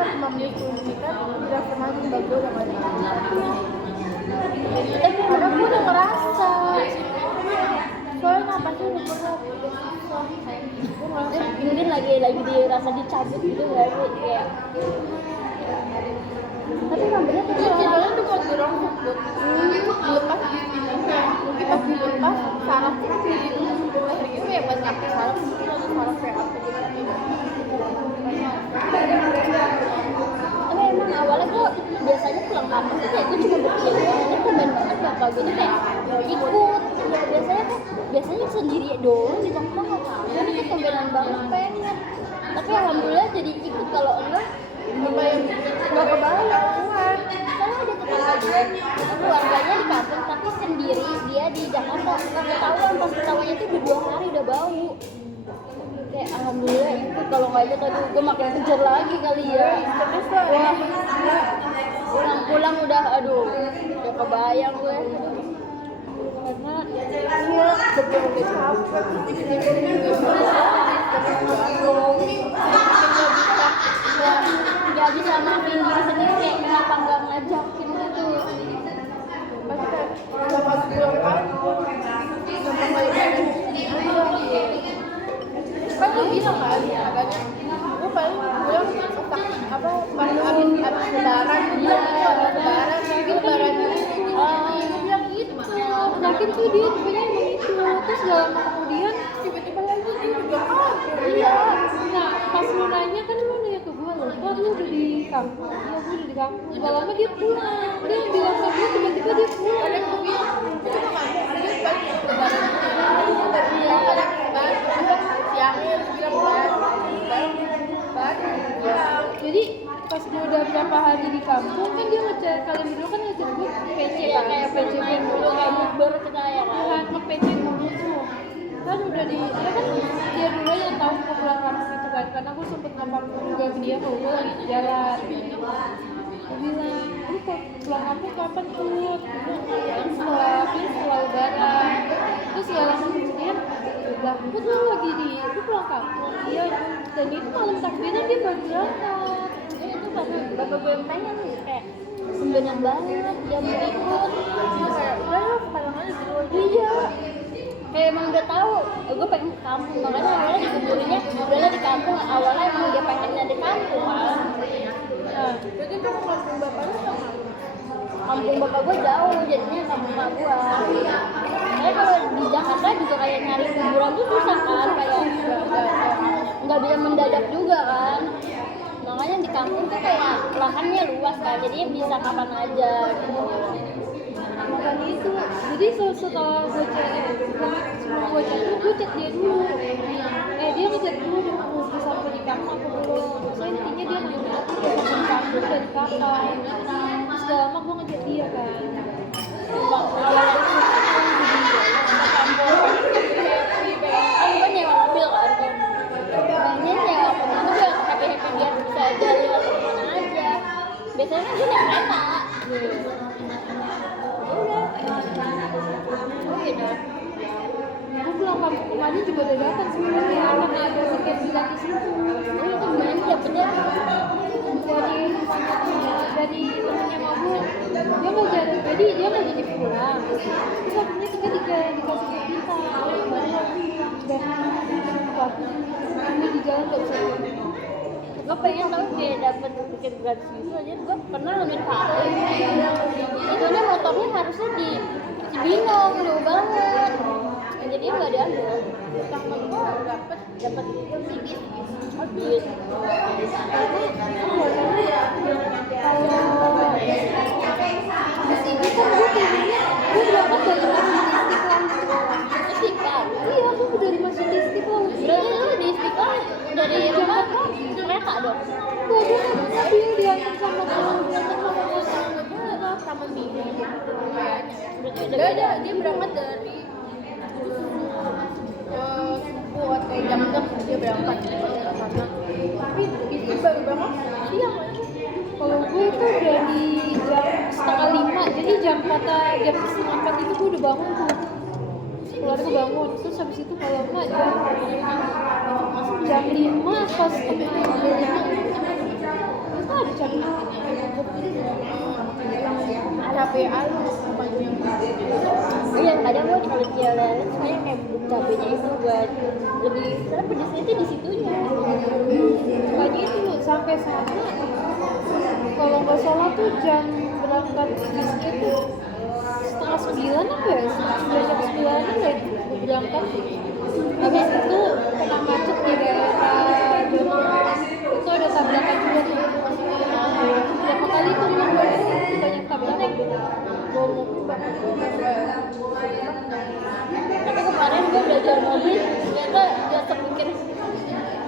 5 menit 10 menit kan udah pernah bagus udah mati tapi karena gue udah ngerasa soalnya napasnya udah pernah mungkin lagi dirasa dicabut gitu nggak sih kayak tapi rambutnya tuh cedolnya tuh kalau dirong sebut dilepas di sininya mungkin pas dilepas saraf tuh di leher gitu ya buat kaki saraf saraf kayak apa gitu tapi emang awalnya gue biasanya pulang kampus tuh kayak gue cuma berpikir ini tumben banget bakal gitu kayak ikut ya biasanya sendiri doang di tempat jadi kayak tumbenan banget pengen tapi alhamdulillah jadi ikut kalau enggak nggak kebayang Tuhan karena ada tetangga gue keluarganya di kampung tapi sendiri dia di Jakarta nggak ketahuan pas ketawanya itu udah 2 hari udah bau kayak alhamdulillah ikut kalau nggak ikut aduh gue makin kejar lagi kali ya terus lah pulang udah aduh udah kebayang gue karena dia betul-betul capek dikit-dikit nggak bisa maafin diri sendiri kayak kenapa nggak ngajakin gitu pasti kan udah pas pulang kampung gampang balik lagi sini aja kan gue bilang kan agaknya gue paling pulang apa pas abis lebaran bilang itu ada lebaran mungkin lebaran yang itu yakin tuh dia tipenya emang itu terus gak lama kemudian tiba-tiba lagi dia juga iya nah pas lu nanya kan lu nanya ke gue loh kok lu udah di kampung iya gue udah di kampung gak lama dia pulang dia bilang ke gue tiba-tiba dia pulang kadang gue bilang itu mah kampung dia paling lebaran kadang siangnya dia bilang baru jadi pas dia udah berapa hari di kampung kan dia ngechat kalian berdua kan ngechat gue PC ya kayak PCP dulu kayak bukber kita ya kan nge-PC dulu tuh kan udah di dia kan dia dulu yang tahu mau pulang kampung gitu kan karena aku sempet ngomong juga ke dia kalau gue lagi jalan dia bilang lu kok pulang kampung kapan tuh setelah lebaran terus gak langsung kemudian lah aku tuh lagi lu pulang kampung iya dan itu malam takbiran dia baru berangkat bapak gue yang pengen kayak sembenang banget dia mau ikut. Terus kayak udah lah kadang-kadang dulu iya kayak emang udah tahu gue pengen ke kampung, makanya awalnya dikuburinnya udahlah di kampung, awalnya emang dia pengennya di kampung malah. Nah, berarti tuh kampung bapaknya sama. Kampung bapak gue jauh, jadinya kampung mak gue. Kayak kalau di Jakarta juga kayak nyari kuburan tuh susah kan, kayak nggak bisa mendadak juga kan. Makanya di kampung tuh kayak lahannya luas kan, jadinya bisa kapan aja gitu. Makanya itu, jadi setelah gue chat, sebelum gue chat tuh gue chat dia dulu. Dia ngechat dulu dia mau bisa sampai di kampung apa belum. Soalnya intinya dia nanya aku udah sampai di kampung dari kapan. Terus gak lama gue ngechat dia kan. Awalnya itu kan gue nyewa mobil kan, pengennya nyewa mobil happy-happy biar bisa jalan kemana aja. Biasanya kan gue naik kereta. Gue pulang kampung kemarin juga udah datang sebenarnya karena ada tiket bilang di situ. Itu gimana dapetnya? Dari temennya mabuk dia nggak jadi dia nggak jadi pulang. Terus akhirnya kita dikasih ke kita dan kami di jalan nggak bisa. Gue pengen tau kayak dapet tiket gratis gitu aja. Gue pernah ngambil kali itu nih motornya harusnya di Cibinong, jauh banget, jadi nggak diambil. Temen gue dapet Habis di sini kan gue kayaknya gue berangkat dari masjid Istiqlal. Istiqlal. Iya, aku dari masjid Istiqlal. Berarti lu di Istiqlal dari rumah kereta dong? Gue kan mobil diantar sama sama Mimi kayaknya. Berarti Udah dia berangkat dari subuh atau jam 6 dia berangkat ke sana. Tapi itu baru banget siang aja. kalau gue itu dari jam 4:30, jadi jam 4 jam 3:30 itu gue udah bangun tuh. Keluarga bangun, terus habis itu kalau enggak jam 5 pas setengah 5 itu ada jam 5. Cabean iya, kadang gue kalau jalan sebenarnya kayak cabenya itu buat lebih karena pedesnya itu di situnya. Makanya itu sampai sana kalau nggak salah tuh jam berangkat bisnya tuh 8:30 apa ya? 9:30 ya berangkat. Habis itu kena macet di daerah Jombang. Itu ada tabrakan juga tuh. Berapa kali tuh banyak tabrakan. Bawa mobil banget. Tapi kemarin gue belajar mobil ternyata gak terpikir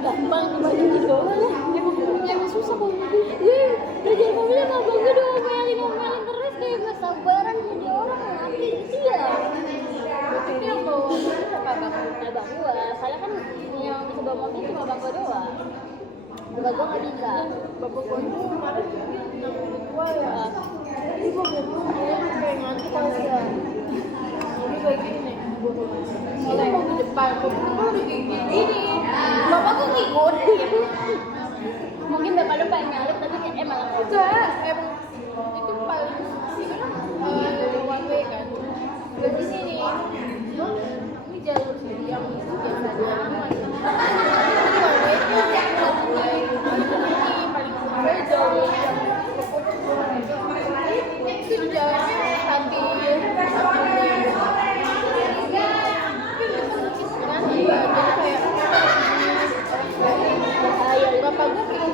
gampang dibanding di doang. Emang susah kalau mobil. Belajar mobilnya gak bagus udah ngomelin terus kayak gak sabaran jadi orang laki gitu ya. tapi yang bawa mobil sama abang Abang gue, soalnya kan yang bisa bawa mobil cuma abang gue doang. Bapak gue gak bisa. bapak gue tuh kemarin nemenin gue ya. Ini gue kayak ngantuk kali ya. Jadi kayak gini nih. Kita mau di depan, mobil udah kayak gini. Bapak tuh ngikutin. Mungkin bapak lu pengen nyalip tapi malah Enggak, emang itu paling itu kan one way kan. Udah di sini. Ini jalur yang biasa jalan. Ini one way tuh mulai ini paling mulai jalur yang itu jalannya stabil. Bapak gue kayak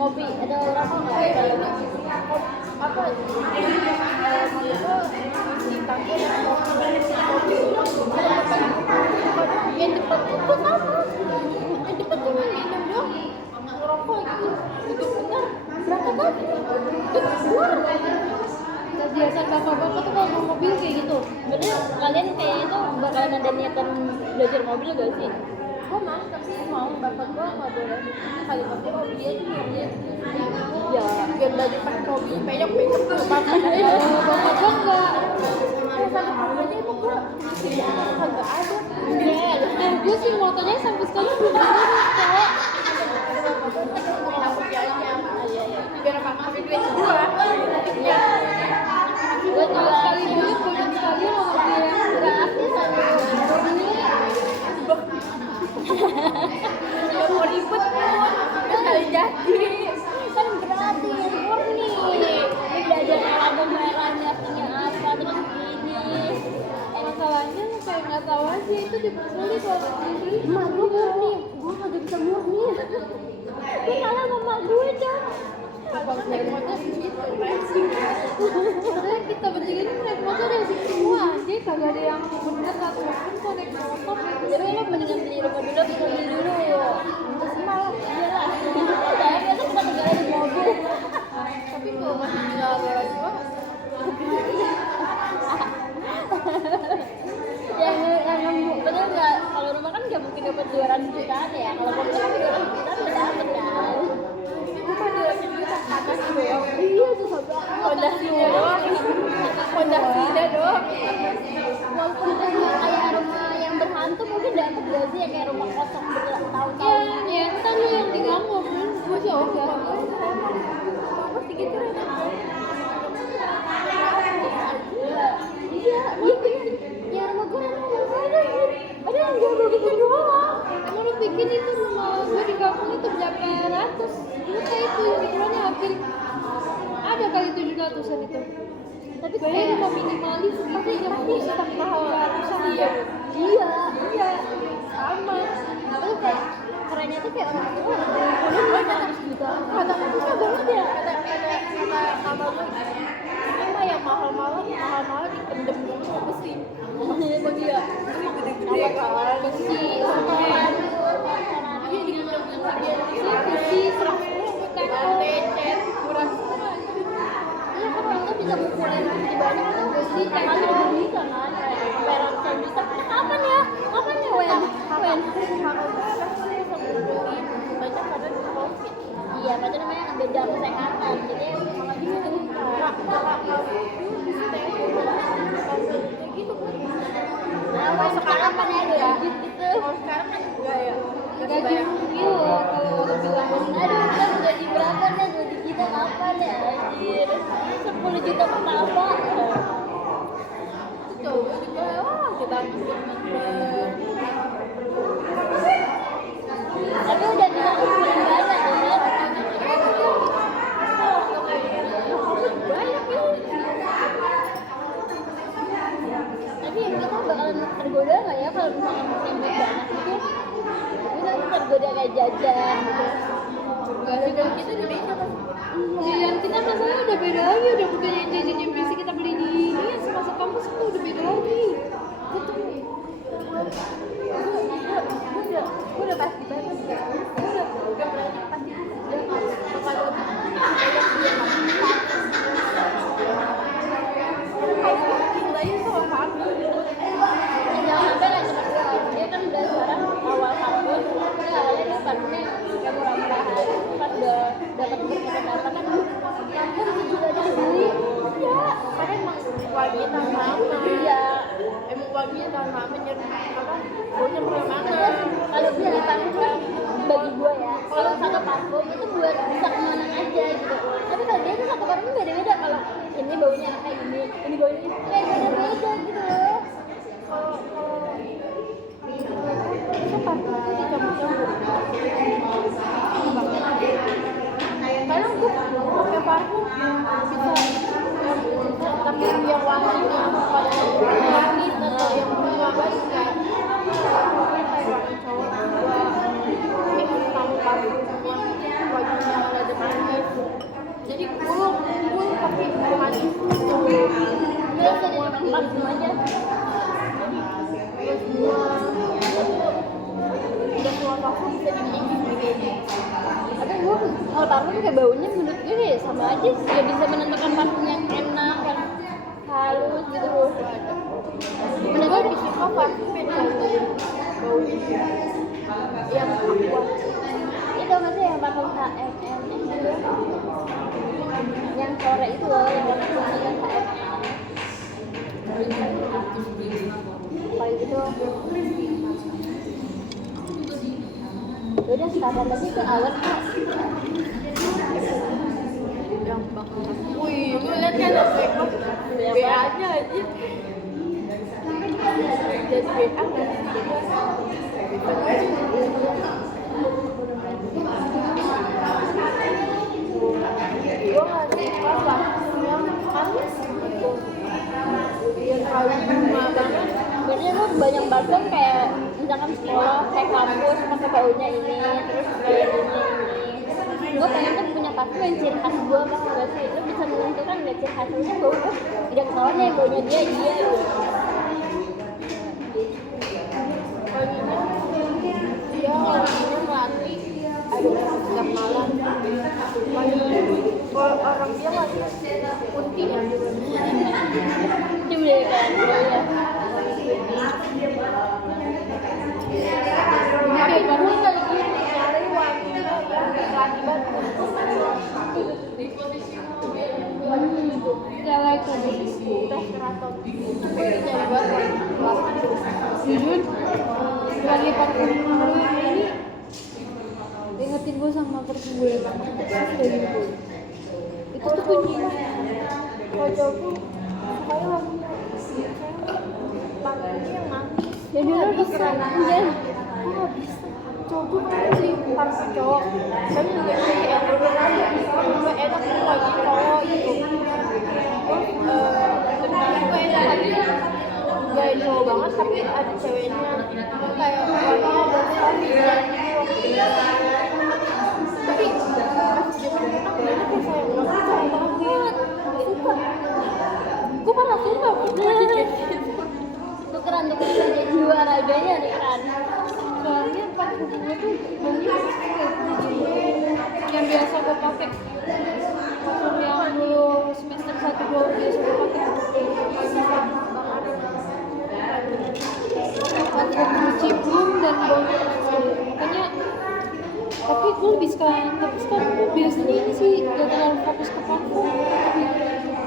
ngopi ada rokok nggak? kayak ini apa dipanggil yang depan itu sama yang depan cuma minum doang ngerokok gitu itu benar berapa kan itu keluar Tadi kebiasaan bapak-bapak tuh kalau mau mobil kayak gitu. Berarti kalian kayak itu bakalan ada niatan belajar mobil gak sih? Gue mau, tapi mau bapak gue nggak boleh kali pakai mobil dia tuh mobil Ya, biar belajar pakai mobil penyok tuh bapak Bapak gua enggak. sampai problemnya emang gue kagak ada Gue sih motornya sampai sekarang belum ada cowok. biar apa ambil duit gue gue juga Sekali duit banyak sekali loh mobil yang gratis aja. nggak mau ribet kali jadi Kan gratis, murni. Ini belajar alamat merahnya punya apa, terus ini. masalahnya kayak nggak tahu aja itu dipersulit kalau sendiri. Emak gue murni, gue kagak bisa murni. Gue kalah sama emak gue, Cok. abang naik motor gitu racing Maksudnya kita bertiga ini naik motor yang semua aja kagak ada yang bener atau mungkin kok naik motor. Jadi lo mendingan beli rumah dulu, beli dulu. Terus malah, iyalah. Saya biasa kita tinggal di mobil. tapi kalau masih tinggal garasi mah yang bener nggak, kalau rumah kan nggak mungkin dapat 200 jutaan ya, kalau mobil kan 200 jutaan udah dapet kan. cuma 200 juta atas doang Iya, susah banget. fondasinya doang Walaupun kayak rumah yang berhantu mungkin dapet gak sih, yang kayak rumah kosong bertahun-tahun. Ya entar lu yang diganggu kan. Gue sih oke. bagus segitu Iya, ya rumah gue ada yang jual gitu doang. Emang lu bikin itu rumah gue di kampung itu berapa ratus juta itu yang dijualnya hampir ada kali 700-an itu. Tapi Bayar kayak rumah minimalis gitu yang bisa mahal ratusan. iya, sama tapi kayak kerennya tuh kayak orang tua udah 200 juta. kata Susah banget ya. kata mama gue ini mah yang mahal dipendem dulu sama besi Emang iya. gede-gede kan Besi, semen. iya dipendem dulu dia Besi 100 lantai cat murah semua Iya kan orang tuh bisa mukulin di banyak tuh besi kali udah bisa kan, sampai ratusan juta. Kapan ya? Wen? banyak pada di covid Iya, itu namanya beda kesehatan. Jadi malah gitu. gitu kan Nah, kalau sekarang kan ya ya gitu. kalau sekarang kan enggak ya gaji mungil kalau lu bilang Aduh, kan gaji berapa nih? Gaji kita kapan ya? Anjir, 10 juta pertama. itu juga wah kita Tapi udah bisa kumpulin banyak ya. banyak ya Tapi kita bakalan tergoda nggak ya kalau misalkan punya duit banyak gitu? Kita tergoda kayak jajan gitu. gara-gara gitu Indonesia kan jajan kita masalahnya udah beda lagi, udah bukan yang jajan yang biasa kita beli di ini semasa kampus itu udah beda lagi. gue udah pasti banget udah berani pasti dia bakal lebih banyak dia kalau nilainya sama aku Jangan sampai nggak cuma dia kan udah sekarang awal kampus, dia awalnya dia parfumnya kayak murah-murahan. Pas udah dapat berpendapatan kan kampus juga ada dibeli. ya karena emang wanginya tahun lama Iya. emang wanginya tahun lama nyeri apa baunya kemana-mana Kalau beli parfum bagi gue ya, kalau satu parfum itu buat bisa kemana aja gitu. Tapi kalau dia tuh satu parfum beda-beda. Kalau ini baunya kayak gini, ini baunya kayak beda-beda gitu loh. itu parfum tuh dicampur-campur kadang gue pakai parfum bisa tapi yang wanginya pada manis atau yang bunga baik kan kayak wangi cowok gue yang tahu parfum yang wanginya ada manis jadi gue pakai manis Dia saja cuma parfum aja. gue semua udah semua parfum bisa dibikin Tapi gue kalau parfum kayak baunya menurut gue ya sama aja sih. Gak bisa menentukan parfum yang enak kan. sore itu loh yang warna kuning kayak gitu. Udah sekarang lagi ke awet kok. Gampang. Wih, lu lihat kan apa BA-nya aja. Jadi BA gue nggak suka yang halus gitu. Yang terlalu bunga banget. Sebenarnya lu banyak banget kayak misalkan sekolah kayak kampus pakai baunya ini terus kayak ini. Gue pengen tuh punya parfum yang ciri khas gue apa nggak sih? Lu bisa menentukan nggak ciri khasnya bau gue tidak ketahuan ya baunya dia gitu. Dia wanginya melatih ada setiap malam. Kalau orang dia wangi putih ya. Cium deh kan ya. Tapi gue lagi nyari wanginya yang lagi banget. Cewek tadi Teh keraton. Pengen nyari banget. jujur lagi parfum dulu ini ingetin gue sama parfum gue yang itu tuh kuncinya. Kalau cowokku sukanya wanginya parfumnya yang manis. Ya dulu bisa Gue nggak bisa. Cowokku kan sih parfum cowok. Tapi juga kayak gue enak tuh lagi cowok gitu. Terus gue enak lagi gak cowok banget tapi ada ceweknya. Kayak wanginya ada suaminya gitu. Tapi pas dia enak banget ya sayang. Gue cowok banget. Suka. Gue malah suka. Tukeran jadi jiwa raganya nih kan. soalnya parfum gue tuh baunya yang biasa gue pakai parfum yang dulu semester 1-2 biasa gue pakai parfum cium dan baunya makanya tapi gue lebih sekarang gue biasanya ini sih gak terlalu fokus ke parfum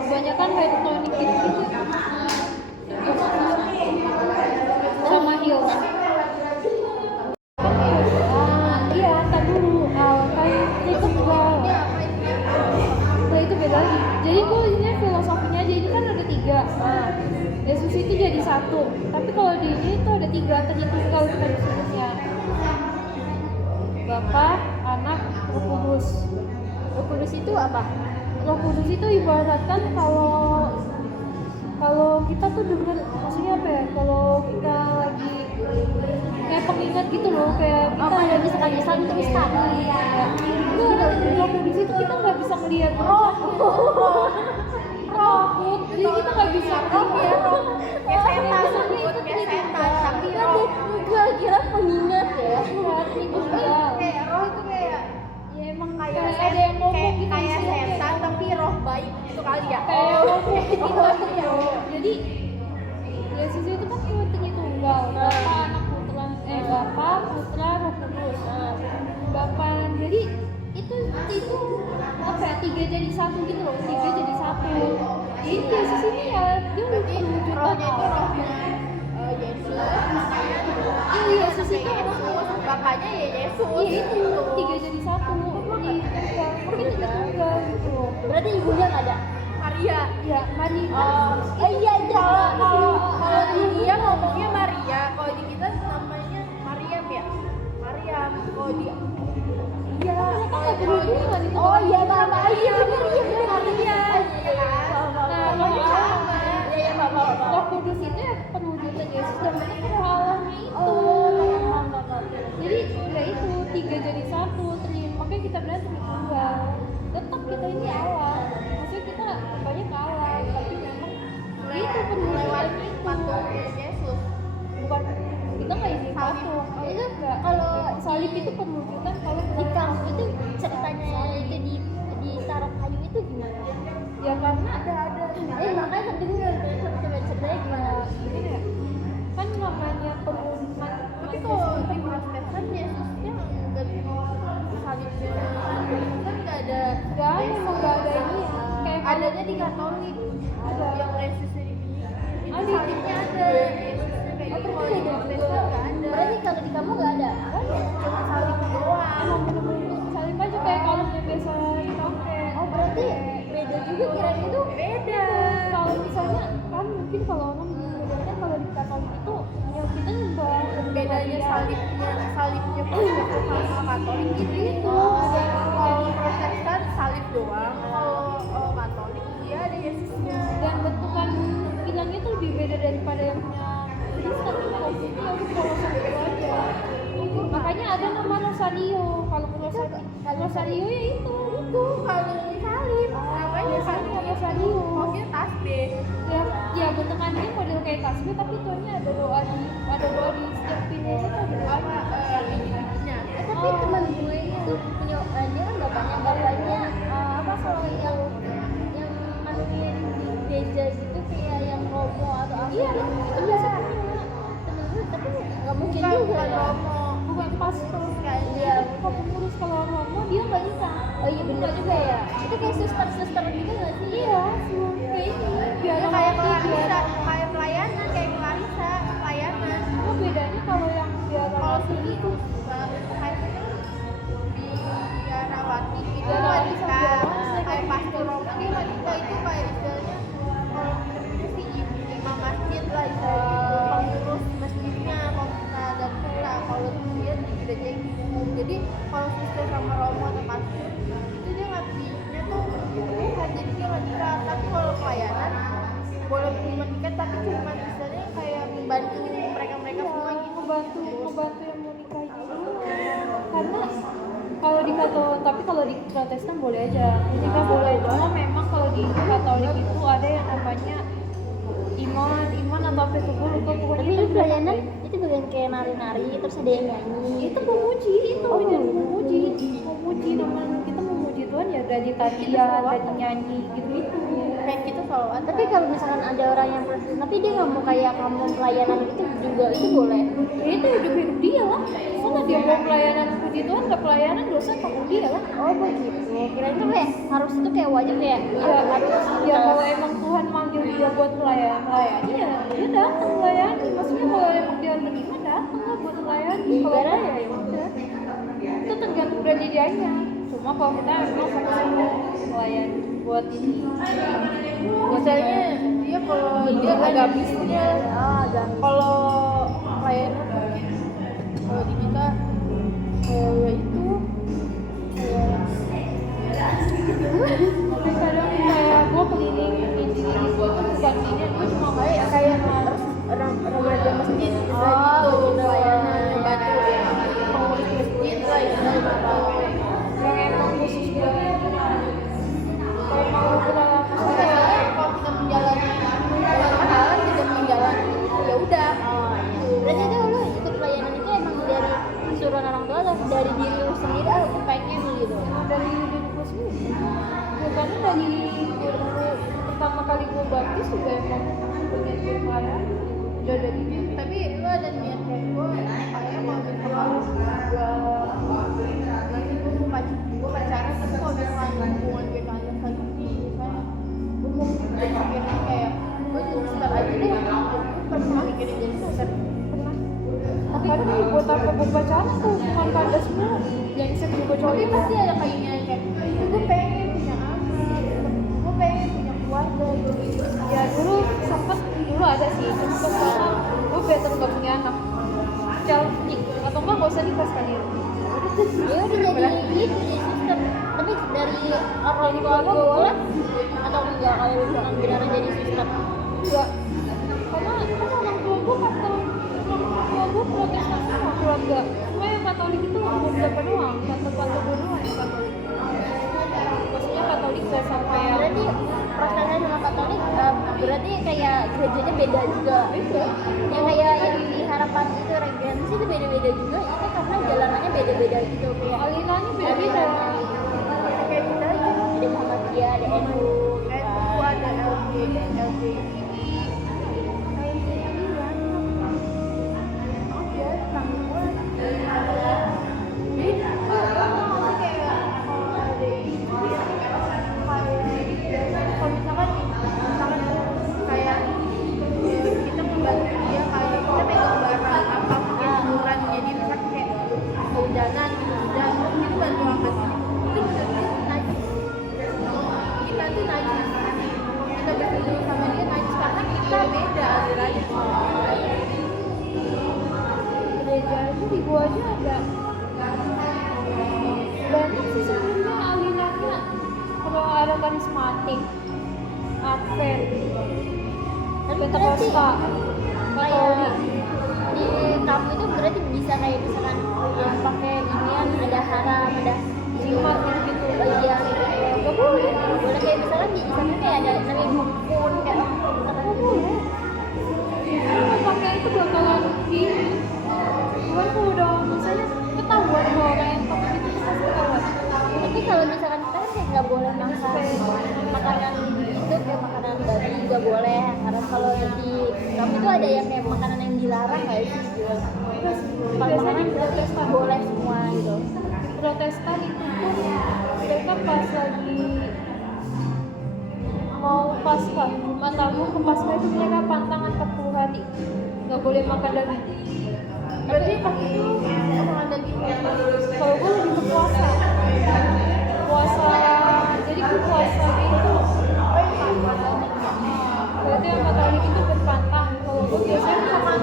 kebanyakan hair tonic gitu sama heels. Iya, kan dulu kan itu enggak. Nah itu beda lagi. Jadi gue ini filosofinya aja ini kan ada 3. Yesus itu jadi 1. Tapi kalau di ini tuh ada 3 terhitung kalau bukan Yesusnya. Bapa, Anak, Roh Kudus. Roh Kudus itu apa? Roh Kudus itu ibaratkan kalau kita tuh denger maksudnya apa ya? Kalau kita lagi kayak pengingat gitu loh kayak kita Kayak misalkan Islam itu Islam. itu ada Roh Kudus itu kita nggak bisa ngelihat roh jadi kita nggak bisa ngelihat roh Kayak setan, kayak setan. Tapi roh Gue kira pengingat ya. kayak roh itu kayak ya emang kayak kayak ada yang ngomong gitu kayak isinya. setan tapi roh baik gitu kali ya. Kayak ngomong gitu ya. Jadi Yesus itu kan Tritunggal, Bapa, Putra, Roh Kudus. Bapa, jadi itu apa ya 3 jadi 1 gitu loh, 3 jadi 1. Jadi Yesus ini ya dia Berarti perwujudan rohnya itu Allah. rohnya Yesus. Iya Yesus itu Bapaknya ya Yesus. iya itu 3 jadi 1 di Tritunggal gitu loh. Berarti ibunya nggak ada. Maria. Ya Maria. Iya Kalau di dia ngomongnya Maria, kalau di kita namanya Mariam ya. Mariam. Kalau di Iya, kan berhubungan itu. Oh iya nama iya benar Maria. Nah, Namanya sama. Iya Bapak. Roh Kudus itu ya perwujudan Yesus dan itu ke roh Allahnya itu. Jadi ya itu 3 jadi 1 makanya kita bilang Tritunggal. Tetap kita ini Allah. Maksudnya kita banyak Allah, tapi memang itu perwujudan itu. Patung Yesus. Bukan kita nggak izin patung. Itu Enggak. kalau Salib itu perwujudan kalau di kampus itu ceritanya itu ditaruh kayu itu gimana? ya karena ada Makanya kedengar coba ceritanya gimana? kan namanya perwujudan. Tapi kalau di Protestan Yesusnya nggak salibnya kan nggak ada. Enggak, emang enggak ada ini. Kayak Ada di Katolik Ada. yang Yesusnya di sini itu Ada. salibnya ada Yesusnya kayak gitu. Kalau di Protestan nggak ada. Berarti kalau di kamu nggak ada? Cuma salib doang. Emang bener-bener salib aja kayak kalungnya biasa dipakai. Oh berarti beda juga kirain itu. Beda. Kalau misalnya kan mungkin kalau orang bilang kalau di Katolik itu ya kita nyembah Bedanya salibnya Protestan sama Katolik gitu. Kalau Protestan salib doang, kalau Katolik dia ada Yesusnya. dan bentukan bilangnya tuh lebih beda daripada yang punya Kristen. Kalau itu ya udah kalau salib aja. Makanya ada nama Rosario. Kalau Rosario ya itu. Kalau salib namanya salib Rosario. maksudnya tasbih. Ya bentukannya model kayak tasbih tapi tuanya ada doa di setiap pinnya itu ada doa. Biji-bijinya. Tapi teman gue itu punya dia kan bapaknya apa kalau yang manuin di gereja gitu kayak yang romo atau apa? Iya, itu biasa punya. Temen gue tapi nggak mungkin Bukan juga ya. romo. Bukan pastor Iya. Kalau pengurus kalau romo dia nggak bisa. Oh iya benar juga ya. Itu kayak suster gitu nggak sih? Iya, kayak ini biar Dia orang kayak mati, biar Clarissa, kayak pelayanan, kayak Clarissa, pelayanan. oh bedanya kalau yang biar Kalau orang sini itu kayak biarawati itu Biarawati wanita, sama kayak pastor Romo dia wanita itu kayak istilahnya kalau itu sih imam masjid lah istilahnya gitu, pengurus masjidnya, pemerintah dan kita kalau dia di gereja gitu. Jadi kalau suster sama Romo atau pastor itu dia ngabdinya tuh bukan jadi dia nggak nikah, tapi kalau pelayanan boleh menikah tapi cuma istilahnya kayak membantu mereka semua gitu. ngebantu yang mau nikah gitu. Karena kalau di Katolik, tapi kalau di Protestan boleh aja. Nikah boleh. Cuma memang kalau di Katolik itu ada yang namanya iman atau apa itu gue lupa pokoknya Tapi itu itu pelayanan itu bagian kayak nari-nari terus ada yang nyanyi. itu memuji itu jadi memuji namanya kita memuji Tuhan ya dari tarian dari nyanyi gitu Kayak gitu salawat. Tapi kalau misalkan ada orang yang Protestan tapi dia nggak mau kayak kamu pelayanan itu juga itu boleh. ya itu hidup dia lah soalnya dia mau pelayanan puji Tuhan nggak pelayanan dosa tanggung dia lah Oh begitu. Kirain tuh kayak harus itu kayak wajib kayak ya harus ya kalau emang Tuhan manggil dia buat melayani ya dia datang melayani maksudnya kalau emang dia terima datang lah buat melayani kalau enggak ya udah itu tergantung dari dianya cuma kalau kita emang fokusnya melayani buat ini Misalnya dia kalau dia agamisnya, agamis. kalau pelayanan kalau di kita ya itu tapi kadang kayak gue keliling ini bukan ini gue cuma kayak remaja masjid gitu, pelayanan bantu pengurus masjid lah istilahnya. yang emang khusus buat itu kalau mau berapa Kalau kita menjalani hal tidak menjalani ya udah. Berarti itu lu ikut pelayanan itu emang dari suruhan orang tua atau dari diri lu sendiri aku pengen gitu. dari diri gue sendiri bukannya dari dulu pertama kali gue baptis juga emang punya pelayanan udah dari diri Tapi lu ada niat kayak gue kayaknya kalau misalnya gue pacaran tapi kalau misalnya hubungan gue kandas lagi nih misalnya gue mau berpikirnya kayak gue jadi suster aja deh. Gue pernah mikirin jadi suster. tapi kan buat apa gue pacaran tuh bukan pada semua yang bisa juga cowok Tapi pasti ada kayaknya kayak gue pengen punya anak, gue pengen punya keluarga gitu. ya dulu sempet dulu ada sih cuma sekarang gue better gak punya anak child atau enggak gak usah nikah sekalian Ya udah jadi itu jadi sistem. Tapi dari orang tua lu boleh atau enggak kalau misalkan beneran jadi sistem? enggak karena orang tua gue Katolik orang tua gue Protestan sama keluarga cuma yang Katolik itu beberapa doang tante gue doang yang Katolik maksudnya Katolik gak sampai yang Berarti Protestan sama Katolik berarti kayak gerejanya beda juga. beda Yang kayak yang di harapan itu regensi itu beda-beda juga itu karena jalanannya beda-beda gitu kayak alirannya beda-beda Kayak kita aja. ada Muhammadiyah, ada NU, Kayak gue ada LGBTI. Kalau misalkan beda alirannya. Gereja itu di gua aja ada banyak sih sebenarnya alirannya. Kalau ada karismatik, Advent, Pentakosta, Katolik. Di kamu itu berarti bisa kayak misalkan pakai ginian, ada haram, ada Jimat gitu-gitu. bagian gak boleh kayak misalkan di sana kayak ada namanya dukun kayak Nggak boleh. Kalau pakai itu bakalan ini. Cuman kalau udah misalnya ketahuan kalau orang yang pakai itu pasti ketahuan. tapi kalau misalkan kita kan kayak nggak boleh makan makanan itu kayak makanan daging juga boleh karena kalau di kamu itu ada yang kayak makanan yang dilarang nggak sih Terus kalau biasanya makanan di berarti Protestan boleh semua gitu Protestan itu pun mereka pas lagi mau Paskah, Jumat Agung ke Paskah itu mereka pantangan 40 hari nggak boleh makan daging. Berarti pas itu makan daging. Kalau gue lebih ke puasa, jadi gue puasa gitu. Berarti yang Katolik itu berpantang. Kalau gue biasanya makan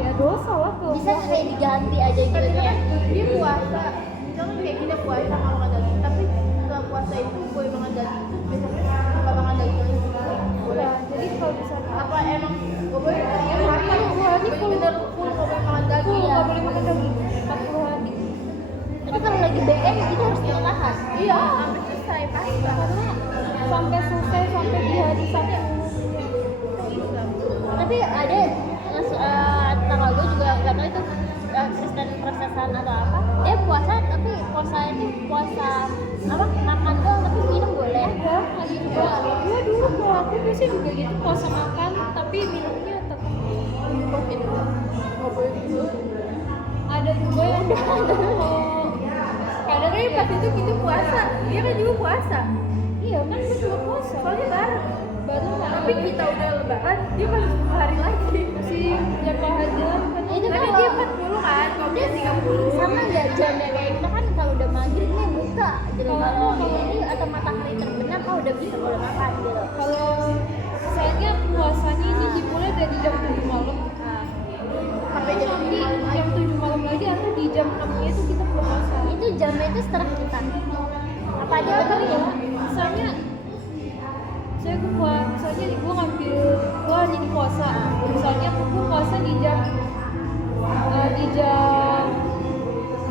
ya dosa lah kalau bisa gua. kayak diganti aja gitu kayak Dia puasa, misalnya kayak kita puasa nggak makan daging, tapi setelah puasa itu boleh makan daging, terus besoknya nggak makan daging lagi. Boleh. Ya, jadi kalau misalnya Apa emang nggak boleh? Ya hari hari bener-bener full nggak boleh makan daging. full nggak boleh makan daging 40 hari. tapi kalau lagi BM itu harus ditahan Iya, sampai selesai pasta. Karena sampai selesai sampai di hari Sabtu. tapi ada tetangga gue juga nggak tahu itu Kristen Protestan atau apa dia puasa tapi puasa itu puasa apa makan doang tapi minum boleh Ada juga. Gue dulu kalau aku biasanya juga gitu puasa makan tapi minumnya tetap. Nggak boleh gitu. Ada juga yang kadang Tapi pas itu kita puasa, dia kan juga puasa. iya kan gue juga puasa. Soalnya bareng. Baru Tapi kita udah lebaran, dia masih 10 hari lagi. masih berapa hari lagi kan? itu Tapi kalau dia 40 kan, kalau dia 30. sama nggak jamnya kayak kita kan kalau udah maghrib nih buka gitu kalau ini atau matahari terbenam oh udah bisa boleh makan gitu Kalau misalnya puasanya ini dimulai dari jam 7 malam Sampai jam nanti 5 jam 7 malam lagi atau di jam 6 nya itu kita belum puasa. itu jamnya itu setelah kita apa aja kali ya Misalnya saya misalnya gue ngambil gue hari ini puasa misalnya gue puasa di jam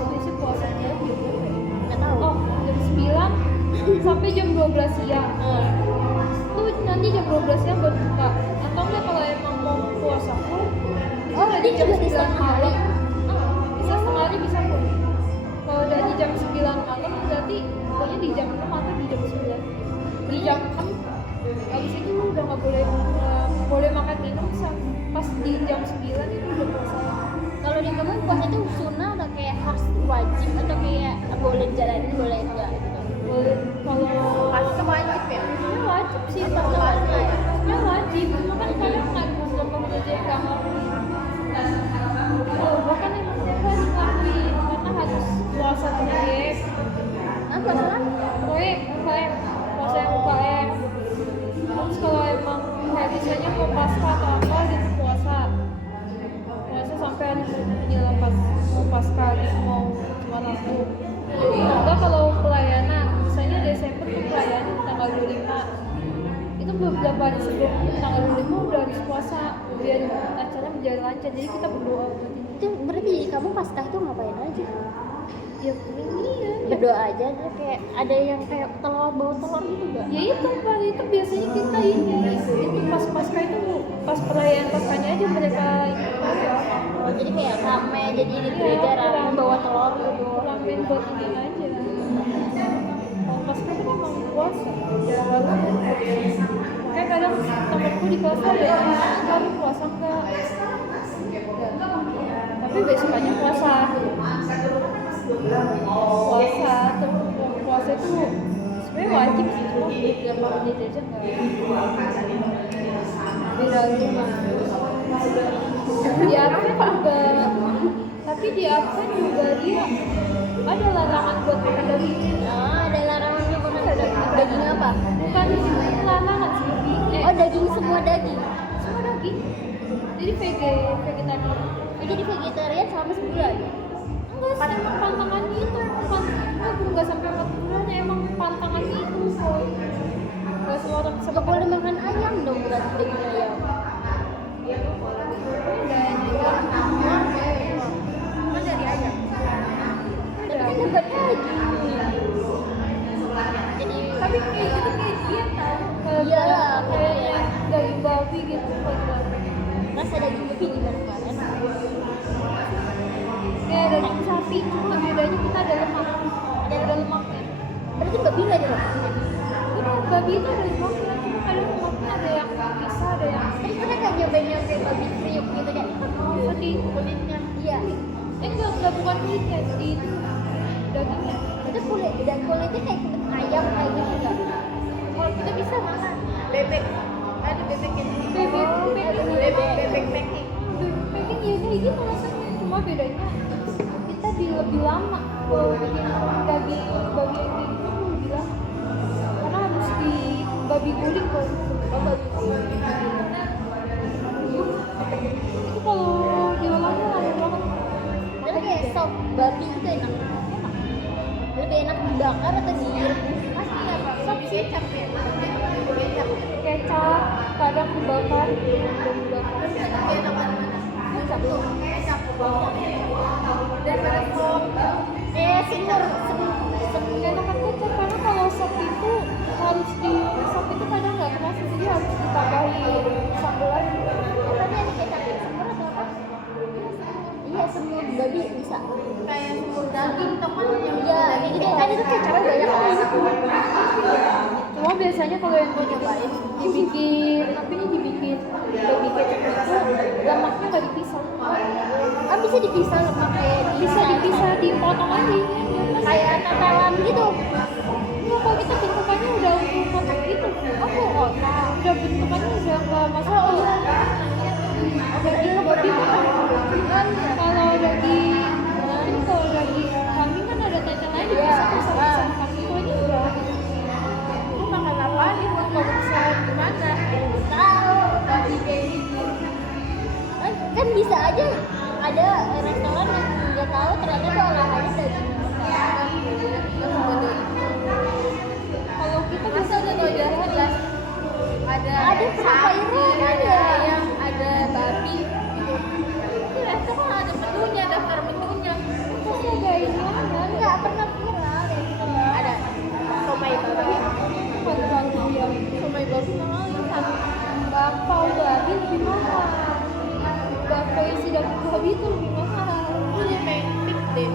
biasanya puasanya jam berapa ya? nggak tahu Oh jam 9 sampai jam 12 siang tuh nanti jam 12 siang baru buka atau enggak kalau emang mau puasa full oh dari dia jam juga di 9 setengah malam hari bisa setengah hari bisa full. Kalau dari jam 9 malam berarti pokoknya di jam 6 atau di jam 9 di jam 6 habis itu lu udah nggak boleh makan minum pas di jam 9 itu udah puasa. kalau di kamu puasa itu sunnah atau kayak harus wajib atau kayak boleh jalanin boleh enggak gitu Boleh kalau Pasti wajib ya? sebenarnya wajib sih Atau kalau puasa ya? sebenarnya wajib cuma kan kadang nggak beberapa gereja yang nggak ngakuin. Kalau gua kan emang gua ngakuin karena harus puasa proyek puasa UKM puasa yang UKM. Terus kalau emang kayak misalnya mau pasca atau apa gitu puasa sampai hari menjelang mau pasca gitu mau cuma aku. Enggak kalau pelayanan misalnya Desember tuh pelayanan tanggal 25 itu beberapa hari sebelum tanggal 25 udah harus puasa biar acara berjalan lancar jadi kita berdoa buat itu. itu berarti kamu pasca itu ngapain aja Ya ini ya berdoa aja terus kayak ada yang kayak bawa telur gitu enggak ya itu Pak itu biasanya kita ini itu pas pasca itu pas perayaan paskanya aja mereka oh jadi kayak rame jadi di gereja rame bawa telur gitu ramen buat ini aja. Kalau pasca kan emang puasa ya lalu kayak kadang temanku di kelas ada kamu puasa enggak ya. Tapi besokannya puasa terus puasa itu sebenarnya wajib sih cuma beberapa menit aja nggak beda rumah di Advent juga tapi di Advent juga dia ada larangan buat makan daging ada larangan untuk makan daging apa bukan larangan sih lebih daging, semua daging. Semua daging. Jadi vegetarian. Jadi vegetarian selama sebulan. Enggak sih, emang pantangan itu, enggak sampai 4 bulan ya, emang pantangan itu coy. Enggak semua orang bisa Nggak boleh makan ayam dong, berarti daging ayam. Kan dari ayam. Tapi kan dapat daging. Jadi Tapi kayak gitu kayak diet tau. Iya, Kayaknya daging babi gitu. rasa daging babi gimana kemarin? Kayak daging sapi, cuma bedanya kita ada lemak. Ada lemaknya. Berarti babi nggak ada lemaknya. Ini babi itu ada lemaknya, cuma ada lemaknya, ada yang bisa, ada yang Terus kita nggak nyobain yang kayak babi kriuk gitu kan? sedih kulitnya. Iya. Enggak bukan kulitnya, jadi itu dagingnya. Itu kulitnya kayak kulit ayam kayak gitu nggak? Kalau kita bisa makan bebek. Ada bebek yang Bebek packing. packing ya kayak gitu rasanya, cuma bedanya kita lebih lama kalau bikin daging babi yang kayak gitu lebih lama karena harus di babi guling kalau itu kalau diolahnya lama banget. Tapi kayak sop babi itu enak. Lebih enak dibakar atau direbus? Pasti apa? Sop kecap ya. Kecap. Kecap kadang dibakar dan dibakar Lebih enak mana? Kecap tuh. Kecap. Daripada sop. Semur. enakan kecap karena kalau sop itu harus di sop itu kadang nggak kerasa jadi harus ditambahin sambal lagi. Tadi ada kecap semur atau apa? Iya, semur babi bisa. Kayak semur daging tuh kan yang Iya, kayak gitu kan itu kecapnya banyak banget. Cuma biasanya kalau yang gue nyobain dibikin tapi ini dibikin babi kecap itu lemaknya nggak dipisah. Ah, bisa dipisah lemak kayak Bisa dipisah dipotong lagi. kayak tetelan gitu. Iya, kalau kita bentukannya udah untuk kotak gitu. Oh, Nah, udah bentukannya udah nggak masuk. Daging babi kan kalau daging ini kalau daging kambing kan ada tetelannya dipisah kambing ini udah. lu makan apa nih? Mau bisa gimana? Tahu. Babi kayak gitu. Kan bisa aja ada restoran yang nggak tahu ternyata itu olahannya daging. Kalau kita Masa bisa udah tau jelas ada sapi, ada ayam, ada babi. Iya, itu kan ada menunya, daftar menunya. pasti ada ini ada Nggak pernah viral itu. Ada somai babi. babi ya. Somai babi mahal ya. Bakpao babi lebih mahal. Bakpao isi daging babi itu lebih mahal. Lu yang main pik deh.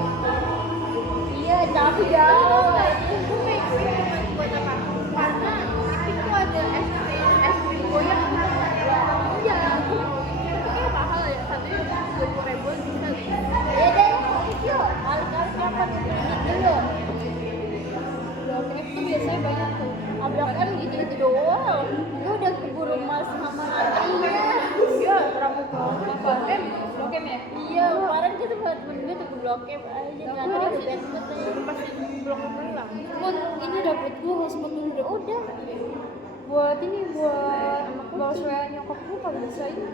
Iya, tapi jauh. Itu main pik cuma buat apa? Karena di pik tuh ada es krim goyang gitu. Iya. Tapi kayak mahal ya. Satunya 20.000 bisa deh. Ya deh, yuk. Kali-kali kapan kredit dulu. Blok F tuh biasanya banyak tuh. Blok M gitu-gitu doang. Lu udah keburu males sama antrinya. Iya, rambut banget. Apa? Blok M ya? Iya, kemarin kita buat temen gue tuh ke Blok M aja. Ngantri udah bete-bete. Pasti blok hilang. Mun, ini dapet gue hotspot dulu deh. Udah. Buat ini buat bawa nyokap gue kalau bisa ini.